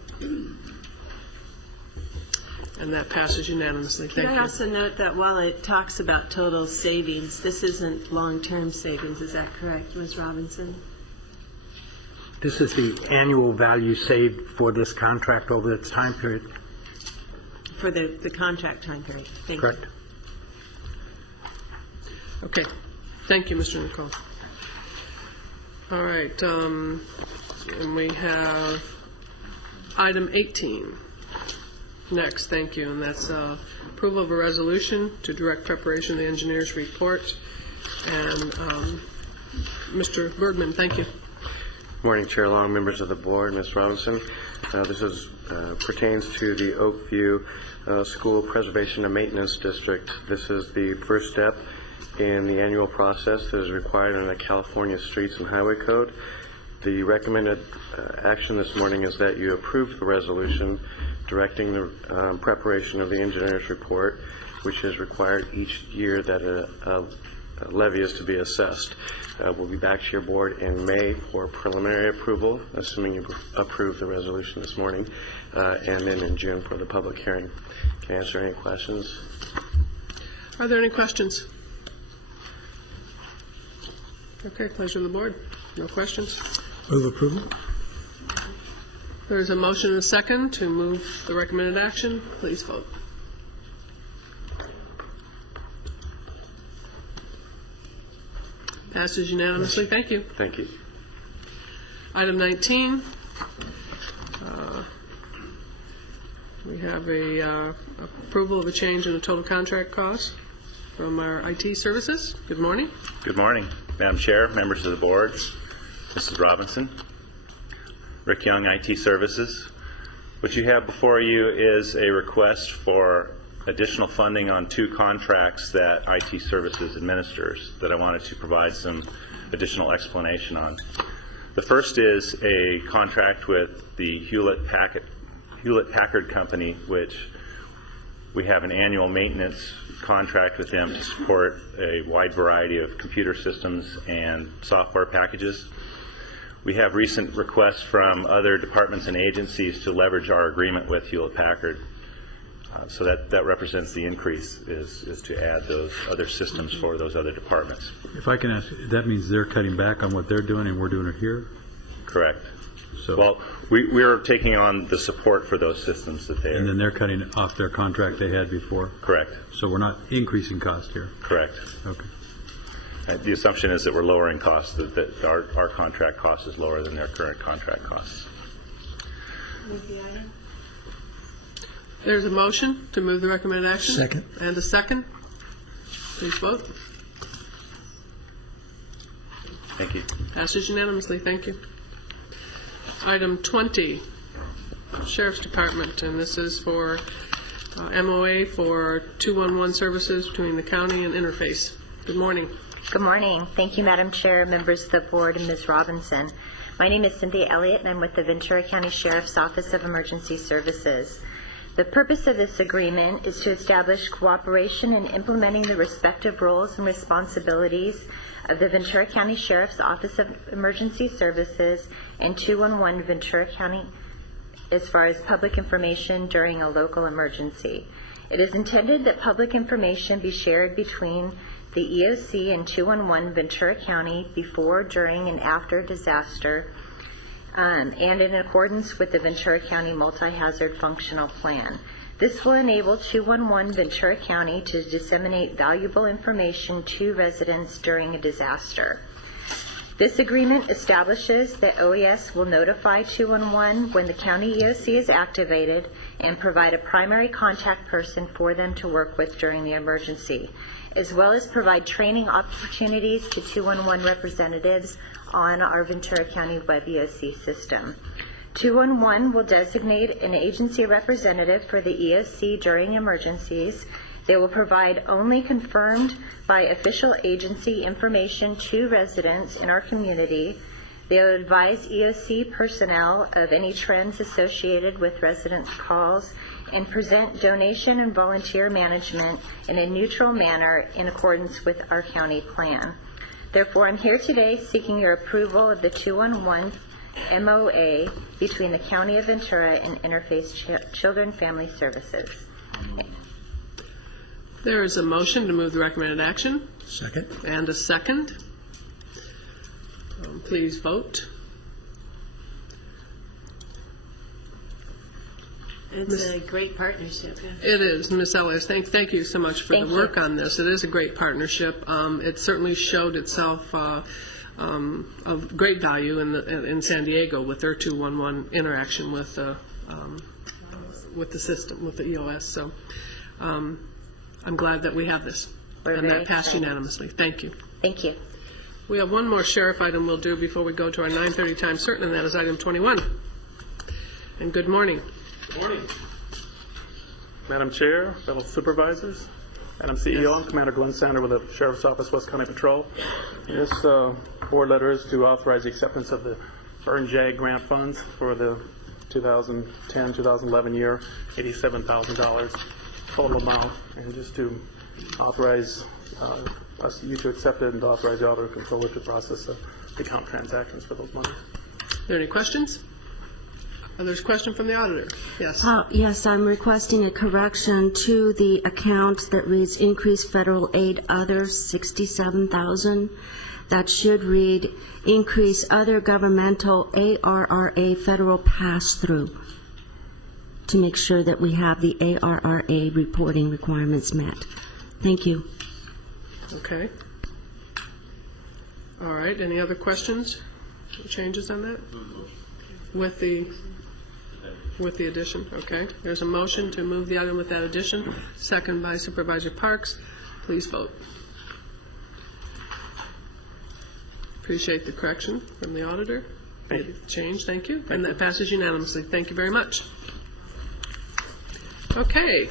And that passes unanimously. Thank Can you. I also note that while it talks about total savings, this isn't long-term savings. Is that correct, Ms. Robinson? This is the annual value saved for this contract over its time period. For the contract time period. Thank you. Correct. Okay. Thank you, Mr. Nicole. All right. And we have item 18. Next, thank you, and that's approval of a resolution to direct preparation of the engineer's report. And Mr. Bergman, thank you. Morning, Chair Long, members of the board, Ms. Robinson. This pertains to the Oakview School Preservation and Maintenance District. This is the first step in the annual process that is required under the California Streets and Highway Code. The recommended action this morning is that you approve the resolution directing the preparation of the engineer's report, which is required each year that a levy is to be assessed. We'll be back to your board in May for preliminary approval, assuming you approve the resolution this morning, and then in June for the public hearing. Can I answer any questions? Are there any questions? Okay, pleasure of the board. No questions? Move approval. There's a motion and a second to move the recommended action. Please vote. Passes unanimously. Thank you. Thank you. Item 19. We have a approval of a change in the total contract cost from our IT services. Good morning. Good morning, Madam Chair, members of the board, Mrs. Robinson. Rick Young, IT Services. What you have before you is a request for additional funding on two contracts that IT Services administers that I wanted to provide some additional explanation on. The first is a contract with the Hewlett-Packard Company, which we have an annual maintenance contract with them to support a wide variety of computer systems and software packages. We have recent requests from other departments and agencies to leverage our agreement with Hewlett-Packard. So that represents the increase is to add those other systems for those other departments. If I can ask, that means they're cutting back on what they're doing and we're doing it here? Correct. So, Well, we're taking on the support for those systems that they and are. then they're cutting off their contract they had before? Correct. So we're not increasing cost here? Correct. Okay. The assumption is that we're lowering costs, that our contract cost is lower than their current contract costs. There's a motion to move the recommended action. Second. And a second. Please vote. Thank you. Passes unanimously. Thank you. Item 20, Sheriff's Department, and this is for MOA for 211 services between the county and Interface. Good morning. Good morning. Thank you, Madam Chair, members of the board, and Ms. Robinson. My name is Cynthia Elliott, and I'm with the Ventura County Sheriff's Office of Emergency Services. The purpose of this agreement is to establish cooperation in implementing the respective roles and responsibilities of the Ventura County Sheriff's Office of Emergency Services and 211 Ventura County as far as public information during a local emergency. It is intended that public information be shared between the EOC and 211 Ventura County before, during, and after disaster, and in accordance with the Ventura County Multi-Hazard Functional Plan. This will enable 211 Ventura County to disseminate valuable information to residents during a disaster. This agreement establishes that OES will notify 211 when the county EOC is activated and provide a primary contact person for them to work with during the emergency, as well as provide training opportunities to 211 representatives on our Ventura County Web EOC system. 211 will designate an agency representative for the EOC during emergencies. They will provide only confirmed by official agency information to residents in our community. They will advise EOC personnel of any trends associated with residents' calls and present donation and volunteer management in a neutral manner in accordance with our county plan. Therefore, I'm here today seeking your approval of the 211 MOA between the County of Ventura and Interface Children Family Services. There is a motion to move the recommended action. Second. And a second. Please vote. It's a great partnership. It is, Ms. Ellis. Thank you so much for the work on this. It is a great partnership. It certainly showed itself of great value in San Diego with their 211 interaction with the system, with the EOS. So I'm glad that we have this. And that passed unanimously. Thank you. Thank you. We have one more sheriff item we'll do before we go to our 9:30 time certain, and that is item 21. And good morning. Good morning. Madam Chair, fellow supervisors, Madam CEO, I'm Commander Glenn Sander with the Sheriff's Office, West County Patrol. This board letter is to authorize the acceptance of the Burn JAG grant funds for the 2010-2011 year, $87,000 total amount, and just to authorize you to accept it and to authorize the auditor controller to process the account transactions for those monies. Are there any questions? There's a question from the auditor. Yes. Yes, I'm requesting a correction to the account that reads increased federal aid other $67,000. That should read increase other governmental ARRA federal pass-through, to make sure that we have the ARRA reporting requirements met. Thank you. Okay. All right. Any other questions? Changes on that? With the addition, okay. There's a motion to move the item with that addition, second by Supervisor Parks. Please vote. Appreciate the correction from the auditor. Change, thank you. And that passes unanimously. Thank you very much. Okay.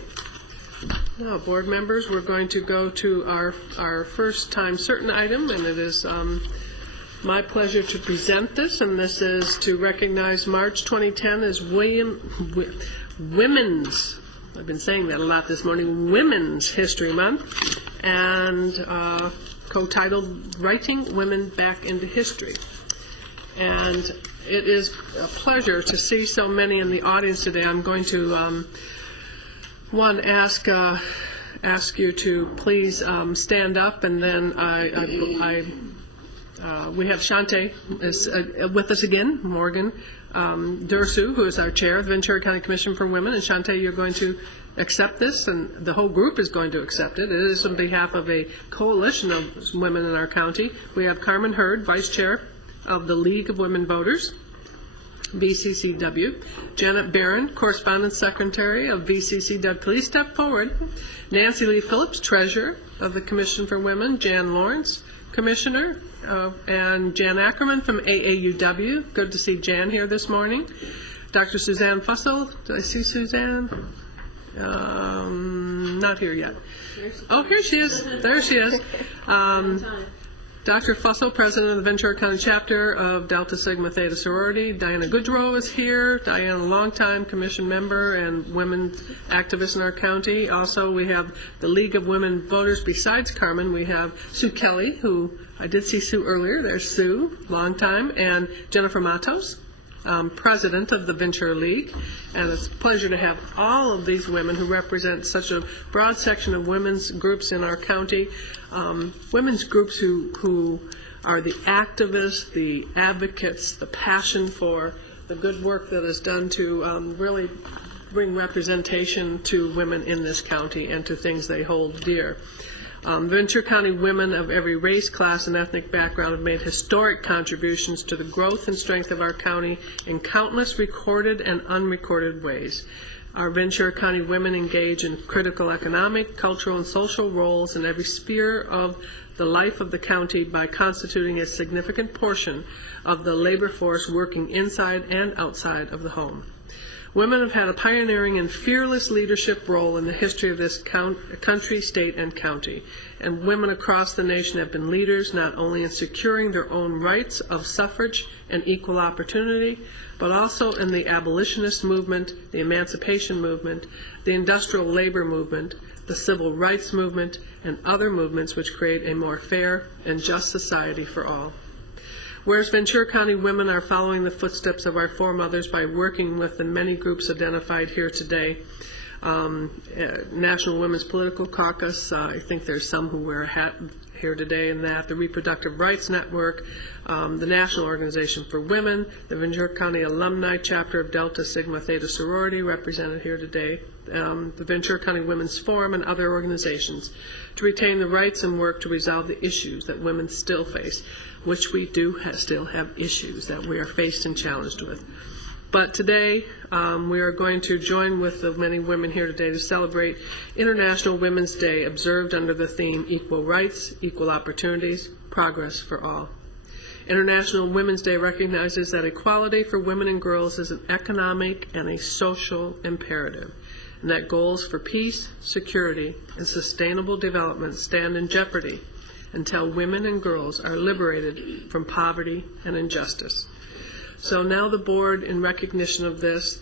Now, board members, we're going to go to our first time certain item, and it is my pleasure to present this, and this is to recognize March 2010 as Women's, I've been saying that a lot this morning, Women's History Month, and co-titled Writing Women Back into History. And it is a pleasure to see so many in the audience today. I'm going to One, ask you to please stand up, and then we have Shante is with us again, Morgan Dursu, who is our chair of the Ventura County Commission for Women. And Shante, you're going to accept this, and the whole group is going to accept it. It is on behalf of a coalition of women in our county. We have Carmen Hurd, vice chair of the League of Women Voters, VCCW. Janet Barron, correspondence secretary of VCCW. Please step forward. Nancy Lee Phillips, treasurer of the Commission for Women. Jan Lawrence, commissioner, and Jan Ackerman from AAUW. Good to see Jan here this morning. Dr. Suzanne Fussell. Did I see Suzanne? Not here yet. Oh, here she is. There she is. Dr. Fussell, president of the Ventura County chapter of Delta Sigma Theta Sorority. Diana Goodrow is here. Diana, longtime commission member and women activist in our county. Also, we have the League of Women Voters. Besides Carmen, we have Sue Kelly, who I did see Sue earlier. There's Sue, longtime, and Jennifer Matos, president of the Ventura League. And it's a pleasure to have all of these women who represent such a broad section of women's groups in our county. Women's groups who are the activists, the advocates, the passion for the good work that is done to really bring representation to women in this county and to things they hold dear. Ventura County women of every race, class, and ethnic background have made historic contributions to the growth and strength of our county in countless recorded and unrecorded ways. Our Ventura County women engage in critical economic, cultural, and social roles in every sphere of the life of the county by constituting a significant portion of the labor force working inside and outside of the home. Women have had a pioneering and fearless leadership role in the history of this country, state, and county. And women across the nation have been leaders not only in securing their own rights of suffrage and equal opportunity, but also in the abolitionist movement, the emancipation movement, the industrial labor movement, the civil rights movement, and other movements which create a more fair and just society for all. Whereas Ventura County women are following the footsteps of our foremothers by working with the many groups identified here today, National Women's Political Caucus, I think there's some who wear a hat here today in that, the Reproductive Rights Network, the National Organization for Women, the Ventura County Alumni Chapter of Delta Sigma Theta Sorority, represented here today, the Ventura County Women's Forum, and other organizations to retain the rights and work to resolve the issues that women still face, which we do still have issues that we are faced and challenged with. But today, we are going to join with the many women here today to celebrate International Women's Day, observed under the theme Equal Rights, Equal Opportunities, Progress for All. International Women's Day recognizes that equality for women and girls is an economic and a social imperative, and that goals for peace, security, and sustainable development stand in jeopardy until women and girls are liberated from poverty and injustice. So now the board, in recognition of this,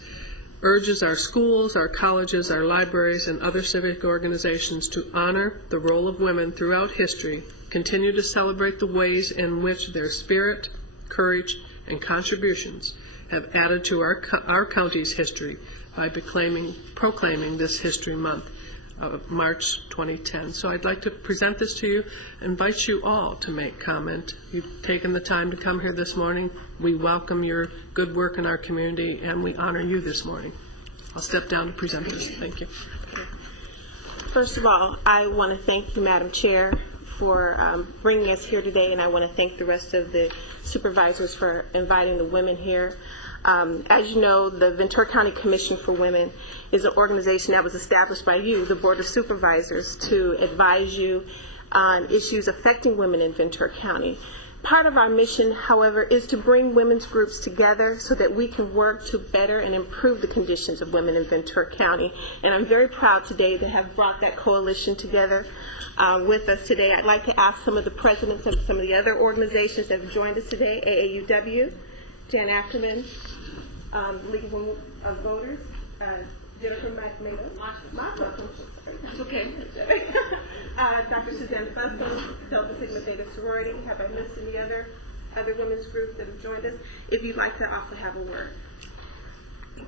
urges our schools, our colleges, our libraries, and other civic organizations to honor the role of women throughout history, continue to celebrate the ways in which their spirit, courage, and contributions have added to our county's history by proclaiming this History Month of March 2010. So I'd like to present this to you, invite you all to make comment. You've taken the time to come here this morning. We welcome your good work in our community, and we honor you this morning. I'll step down to present this. Thank you. First of all, I want to thank you, Madam Chair, for bringing us here today, and I want to thank the rest of the supervisors for inviting the women here. As you know, the Ventura County Commission for Women is an organization that was established by you, the Board of Supervisors, to advise you on issues affecting women in Ventura County. Part of our mission, however, is to bring women's groups together so that we can work to better and improve the conditions of women in Ventura County. And I'm very proud today to have brought that coalition together with us today. I'd like to ask some of the presidents of some of the other organizations that have joined us today, AAUW, Jan Ackerman, League of Women Voters, Jennifer Matos, that's okay. Dr. Suzanne Fussell, Delta Sigma Theta Sorority. Have I missed any other women's groups that have joined us? If you'd like to also have a word.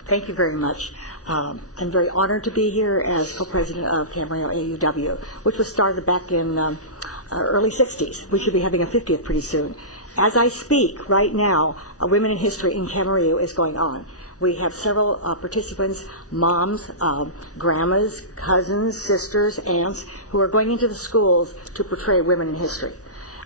Thank you very much. I'm very honored to be here as co-president of Camarillo AUW, which was started back in early 60s. We should be having a 50th pretty soon. As I speak right now, Women in History in Camarillo is going on. We have several participants, moms, grandmas, cousins, sisters, aunts, who are going into the schools to portray women in history.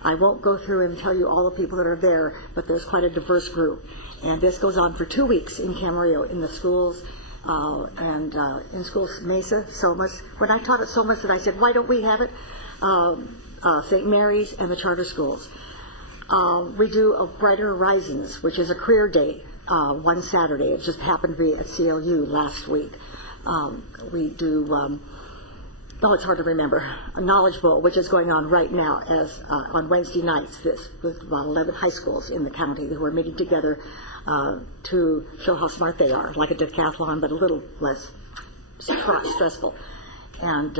I won't go through and tell you all the people that are there, but there's quite a diverse group. And this goes on for 2 weeks in Camarillo, in the schools, and in schools, Mesa, Somas. When I taught at Somas, I said, why don't we have it? St. Mary's and the charter schools. We do a Brighter Horizons, which is a career day, one Saturday. It just happened to be at CLU last week. We do, it's hard to remember, a Knowledge Bowl, which is going on right now as on Wednesday nights, this with about 11 high schools in the county who are meeting together to show how smart they are, like a decathlon, but a little less stressful. And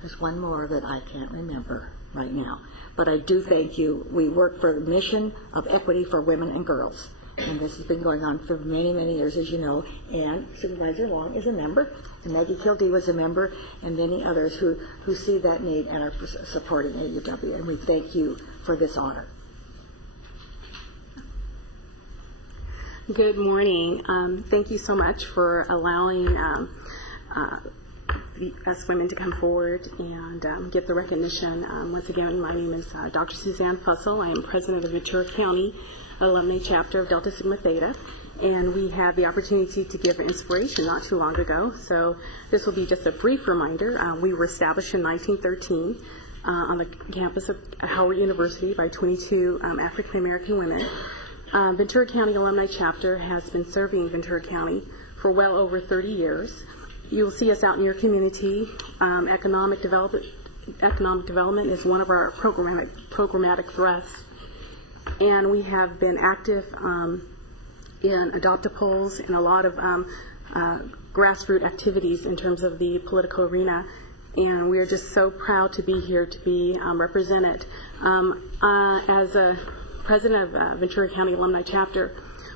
there's one more that I can't remember right now. But I do thank you. We work for the mission of equity for women and girls. And this has been going on for many, many years, as you know. And Supervisor Long is a member, and Maggie Kildee was a member, and many others who see that need and are supporting AUW. And we thank you for this honor. Good morning. Thank you so much for allowing us women to come forward and get the recognition. Once again, my name is Dr. Suzanne Fussell. I am president of Ventura County Alumni Chapter of Delta Sigma Theta, and we had the opportunity to give inspiration not too long ago. So this will be just a brief reminder. We were established in 1913 on the campus of Howard University by 22 African American women. Ventura County Alumni Chapter has been serving Ventura County for well over 30 years. You will see us out in your community. Economic development is one of our programmatic thrusts. And we have been active in adopt-a-polls and a lot of grassroots activities in terms of the political arena. And we are just so proud to be here to be represented. As a president of Ventura County Alumni Chapter,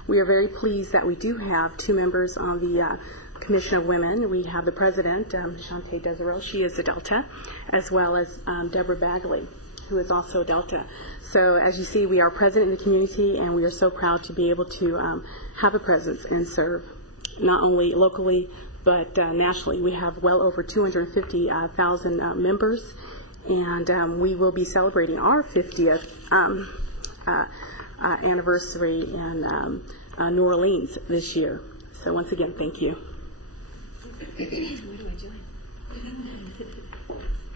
we are very pleased that we do have 2 members on the Commission of Women. We have the president, Shantae Desiree, she is a Delta, as well as Deborah Bagley, who is also a Delta. So as you see, we are present in the community, and we are so proud to be able to have a presence and serve not only locally but nationally. We have well over 250,000 members, and we will be celebrating our 50th anniversary in New Orleans this year. So once again, thank you.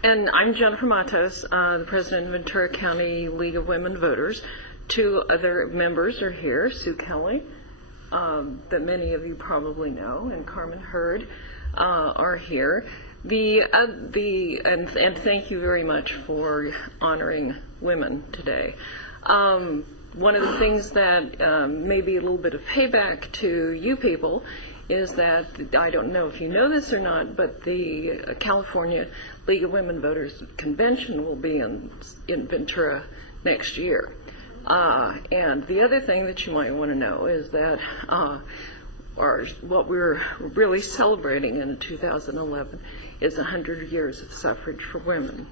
And I'm Jennifer Matos, the president of Ventura County League of Women Voters. 2 other members are here, Sue Kelly, that many of you probably know, and Carmen Hurd are here. And thank you very much for honoring women today. One of the things that may be a little bit of payback to you people is that, I don't know if you know this or not, but the California League of Women Voters Convention will be in Ventura next year. And the other thing that you might want to know is that what we're really celebrating in 2011 is 100 years of suffrage for women.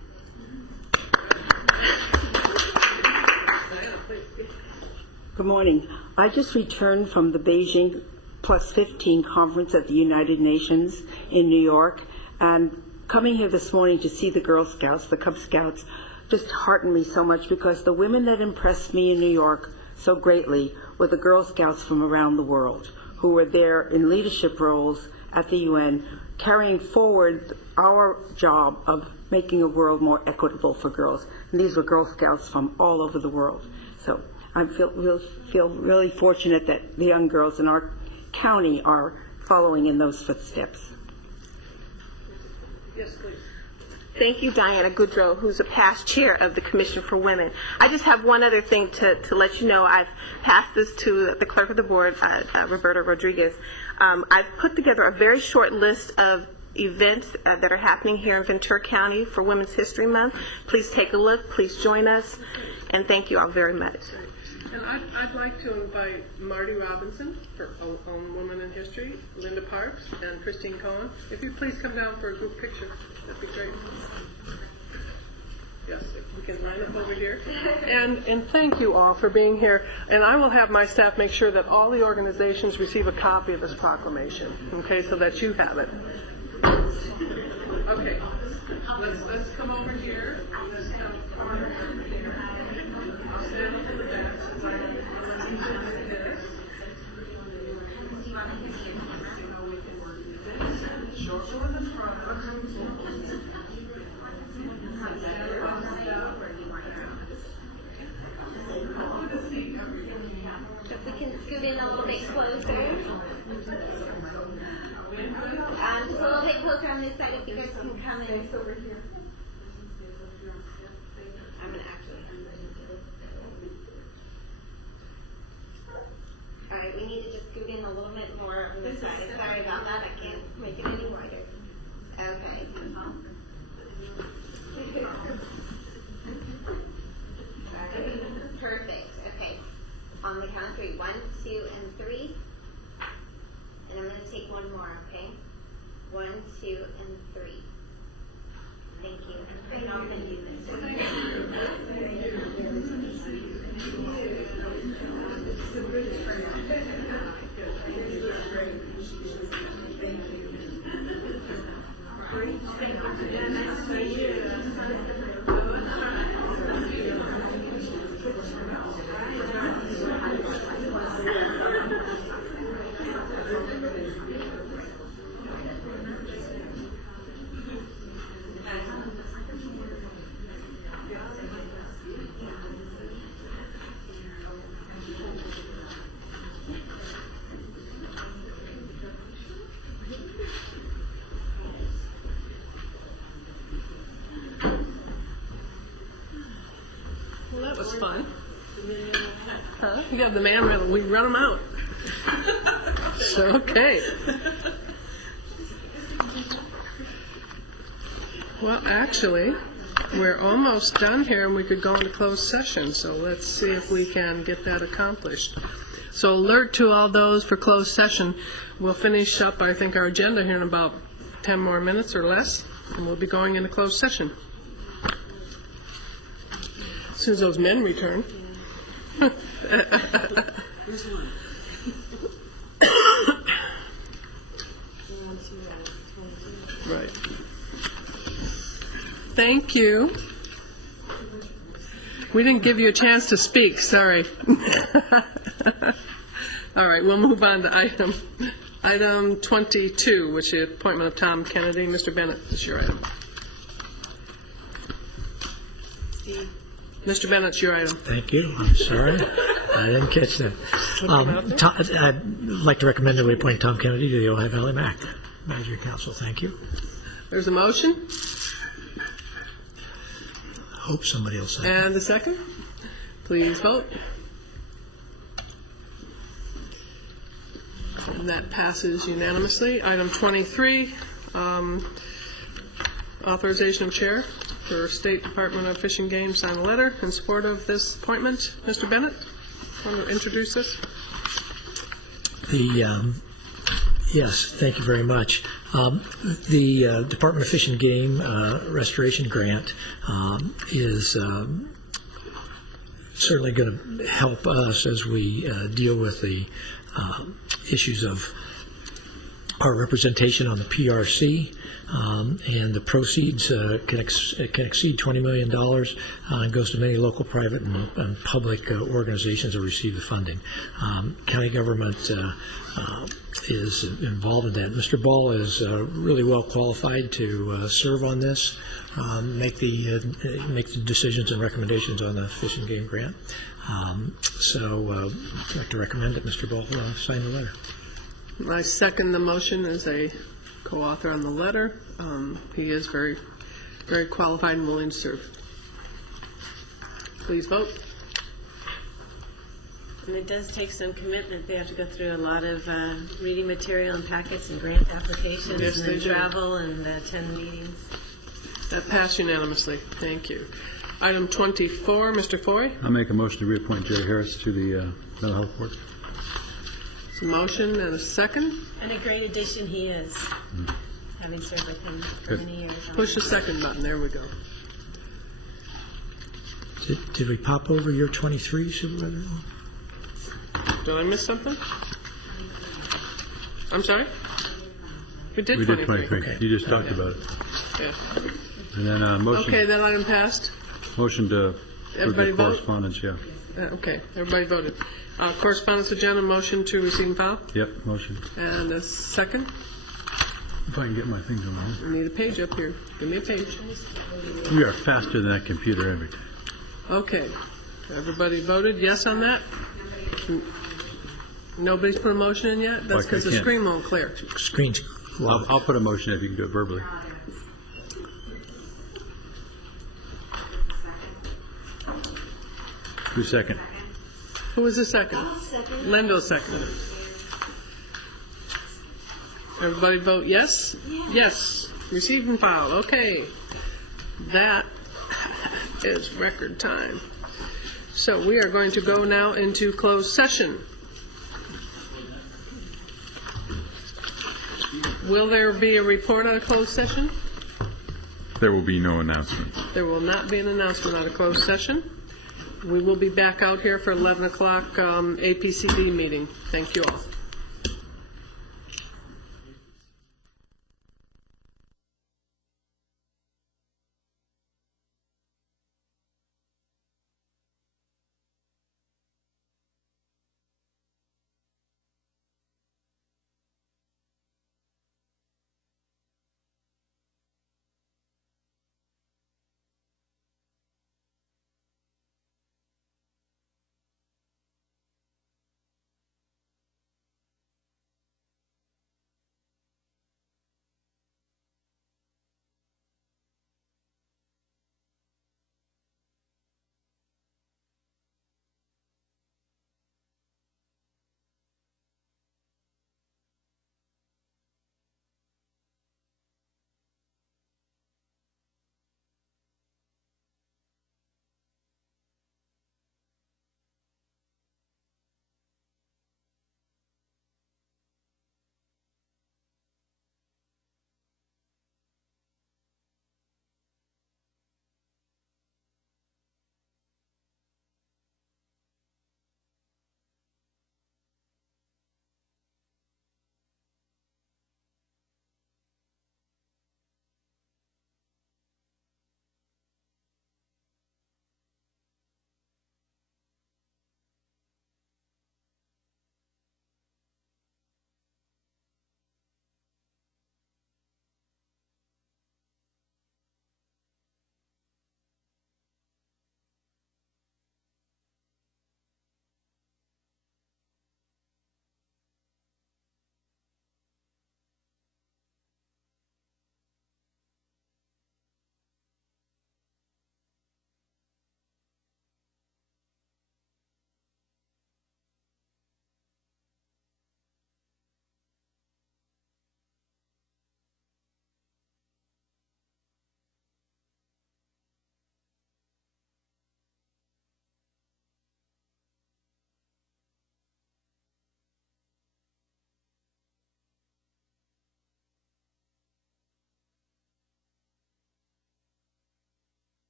Good morning. I just returned from the Beijing Plus 15 conference at the United Nations in New York, and coming here this morning to see the Girl Scouts, the Cub Scouts, just heartened me so much, because the women that impressed me in New York so greatly were the Girl Scouts from around the world who were there in leadership roles at the UN, carrying forward our job of making a world more equitable for girls. And these were Girl Scouts from all over the world. So I feel really fortunate that the young girls in our county are following in those footsteps. Yes, please. Thank you, Diana Goodrow, who's a past chair of the Commission for Women. I just have one other thing to let you know. I've passed this to the clerk of the board, Roberta Rodriguez. I've put together a very short list of events that are happening here in Ventura County for Women's History Month. Please take a look. Please join us. And thank you all very much. And I'd like to invite Marty Robinson, for Own Woman in History, Linda Parks, and Christine Cohen. If you please come down for a group picture, that'd be great. Yes, if we can line up over here. And thank you all for being here. And I will have my staff make sure that all the organizations receive a copy of this proclamation, okay, so that you have it. Okay, let's come over here. Let's come over here. I'll stand up to the back since I have this. Shoulder in the front. If we can scoot in a little bit closer. Just a little bit closer on this side if you guys can come in. Over here. I'm going to actually. All right, we need to just scoot in a little bit more on this side. Sorry about that. I can't make it any wider. Okay. Perfect. Okay. On the count of 3. 1, 2, and 3. And I'm going to take one more, okay? 1, 2, and 3. Thank you. And I'll send you this one. Well, that was fun. Huh? You got the man medal. We run them out. So, okay. Well, actually, we're almost done here, and we could go into closed session. So let's see if we can get that accomplished. So alert to all those for closed session. We'll finish up, I think, our agenda here in about 10 more minutes or less, and we'll be going into closed session. As soon as those men return. Right. Thank you. We didn't give you a chance to speak, sorry. All right, we'll move on to item 22, which is appointment of Tom Kennedy. Mr. Bennett, this is your item. Mr. Bennett's your item. Thank you. I'm sorry. I didn't catch that. I'd like to recommend that we appoint Tom Kennedy to the Ojai Valley MAC Advisory Council. Thank you. There's a motion. Hope somebody else said. And a second. Please vote. And that passes unanimously. Item 23, authorization of chair for State Department of Fish and Game sign a letter in support of this appointment. Mr. Bennett, want to introduce this? Yes, thank you very much. The Department of Fish and Game restoration grant is certainly going to help us as we deal with the issues of our representation on the PRC. And the proceeds can exceed $20 million and goes to many local, private, and public organizations that receive the funding. County government is involved in that. Mr. Ball is really well qualified to serve on this, make the decisions and recommendations on the Fish and Game grant. So I'd like to recommend that Mr. Ball sign the letter. I second the motion as a co-author on the letter. He is very, very qualified and willing to serve. Please vote. And it does take some commitment. They have to go through a lot of reading material and packets and grant applications, Yes, and they then do. travel and attend meetings. That passed unanimously. Thank you. Item 24, Mr. Foy. I'll make a motion to reappoint Jerry Harris to the Mental Health Board. It's a motion and a second. And a great addition he is, having served with him for many years. Push the second button. There we go. Did we pop over your 23, Supervisor? Did I miss something? I'm sorry? We did We 23. did 23. You just talked about it. Yeah. And then motion. Okay, that item passed. Motion to approve Everybody the vote? correspondence, yeah. Okay, everybody voted. Correspondence agenda, motion to receive and file. Yep, motion. And a second. If I can get my things on my We need a page up here. Give me a page. We are faster than that computer every day. Okay. Everybody voted yes on that? Nobody's put a motion in yet? That's Like I because the can't. screen won't clear. Screen's locked. I'll put a motion if you can do it verbally. Who's second? Who was the second? Lendo seconded. Everybody vote yes? Yes. Receive and file. Okay. That is record time. So we are going to go now into closed session. Will there be a report on a closed session? There will be no announcement. There will not be an announcement on a closed session. We will be back out here for 11 o'clock APCD meeting. Thank you all.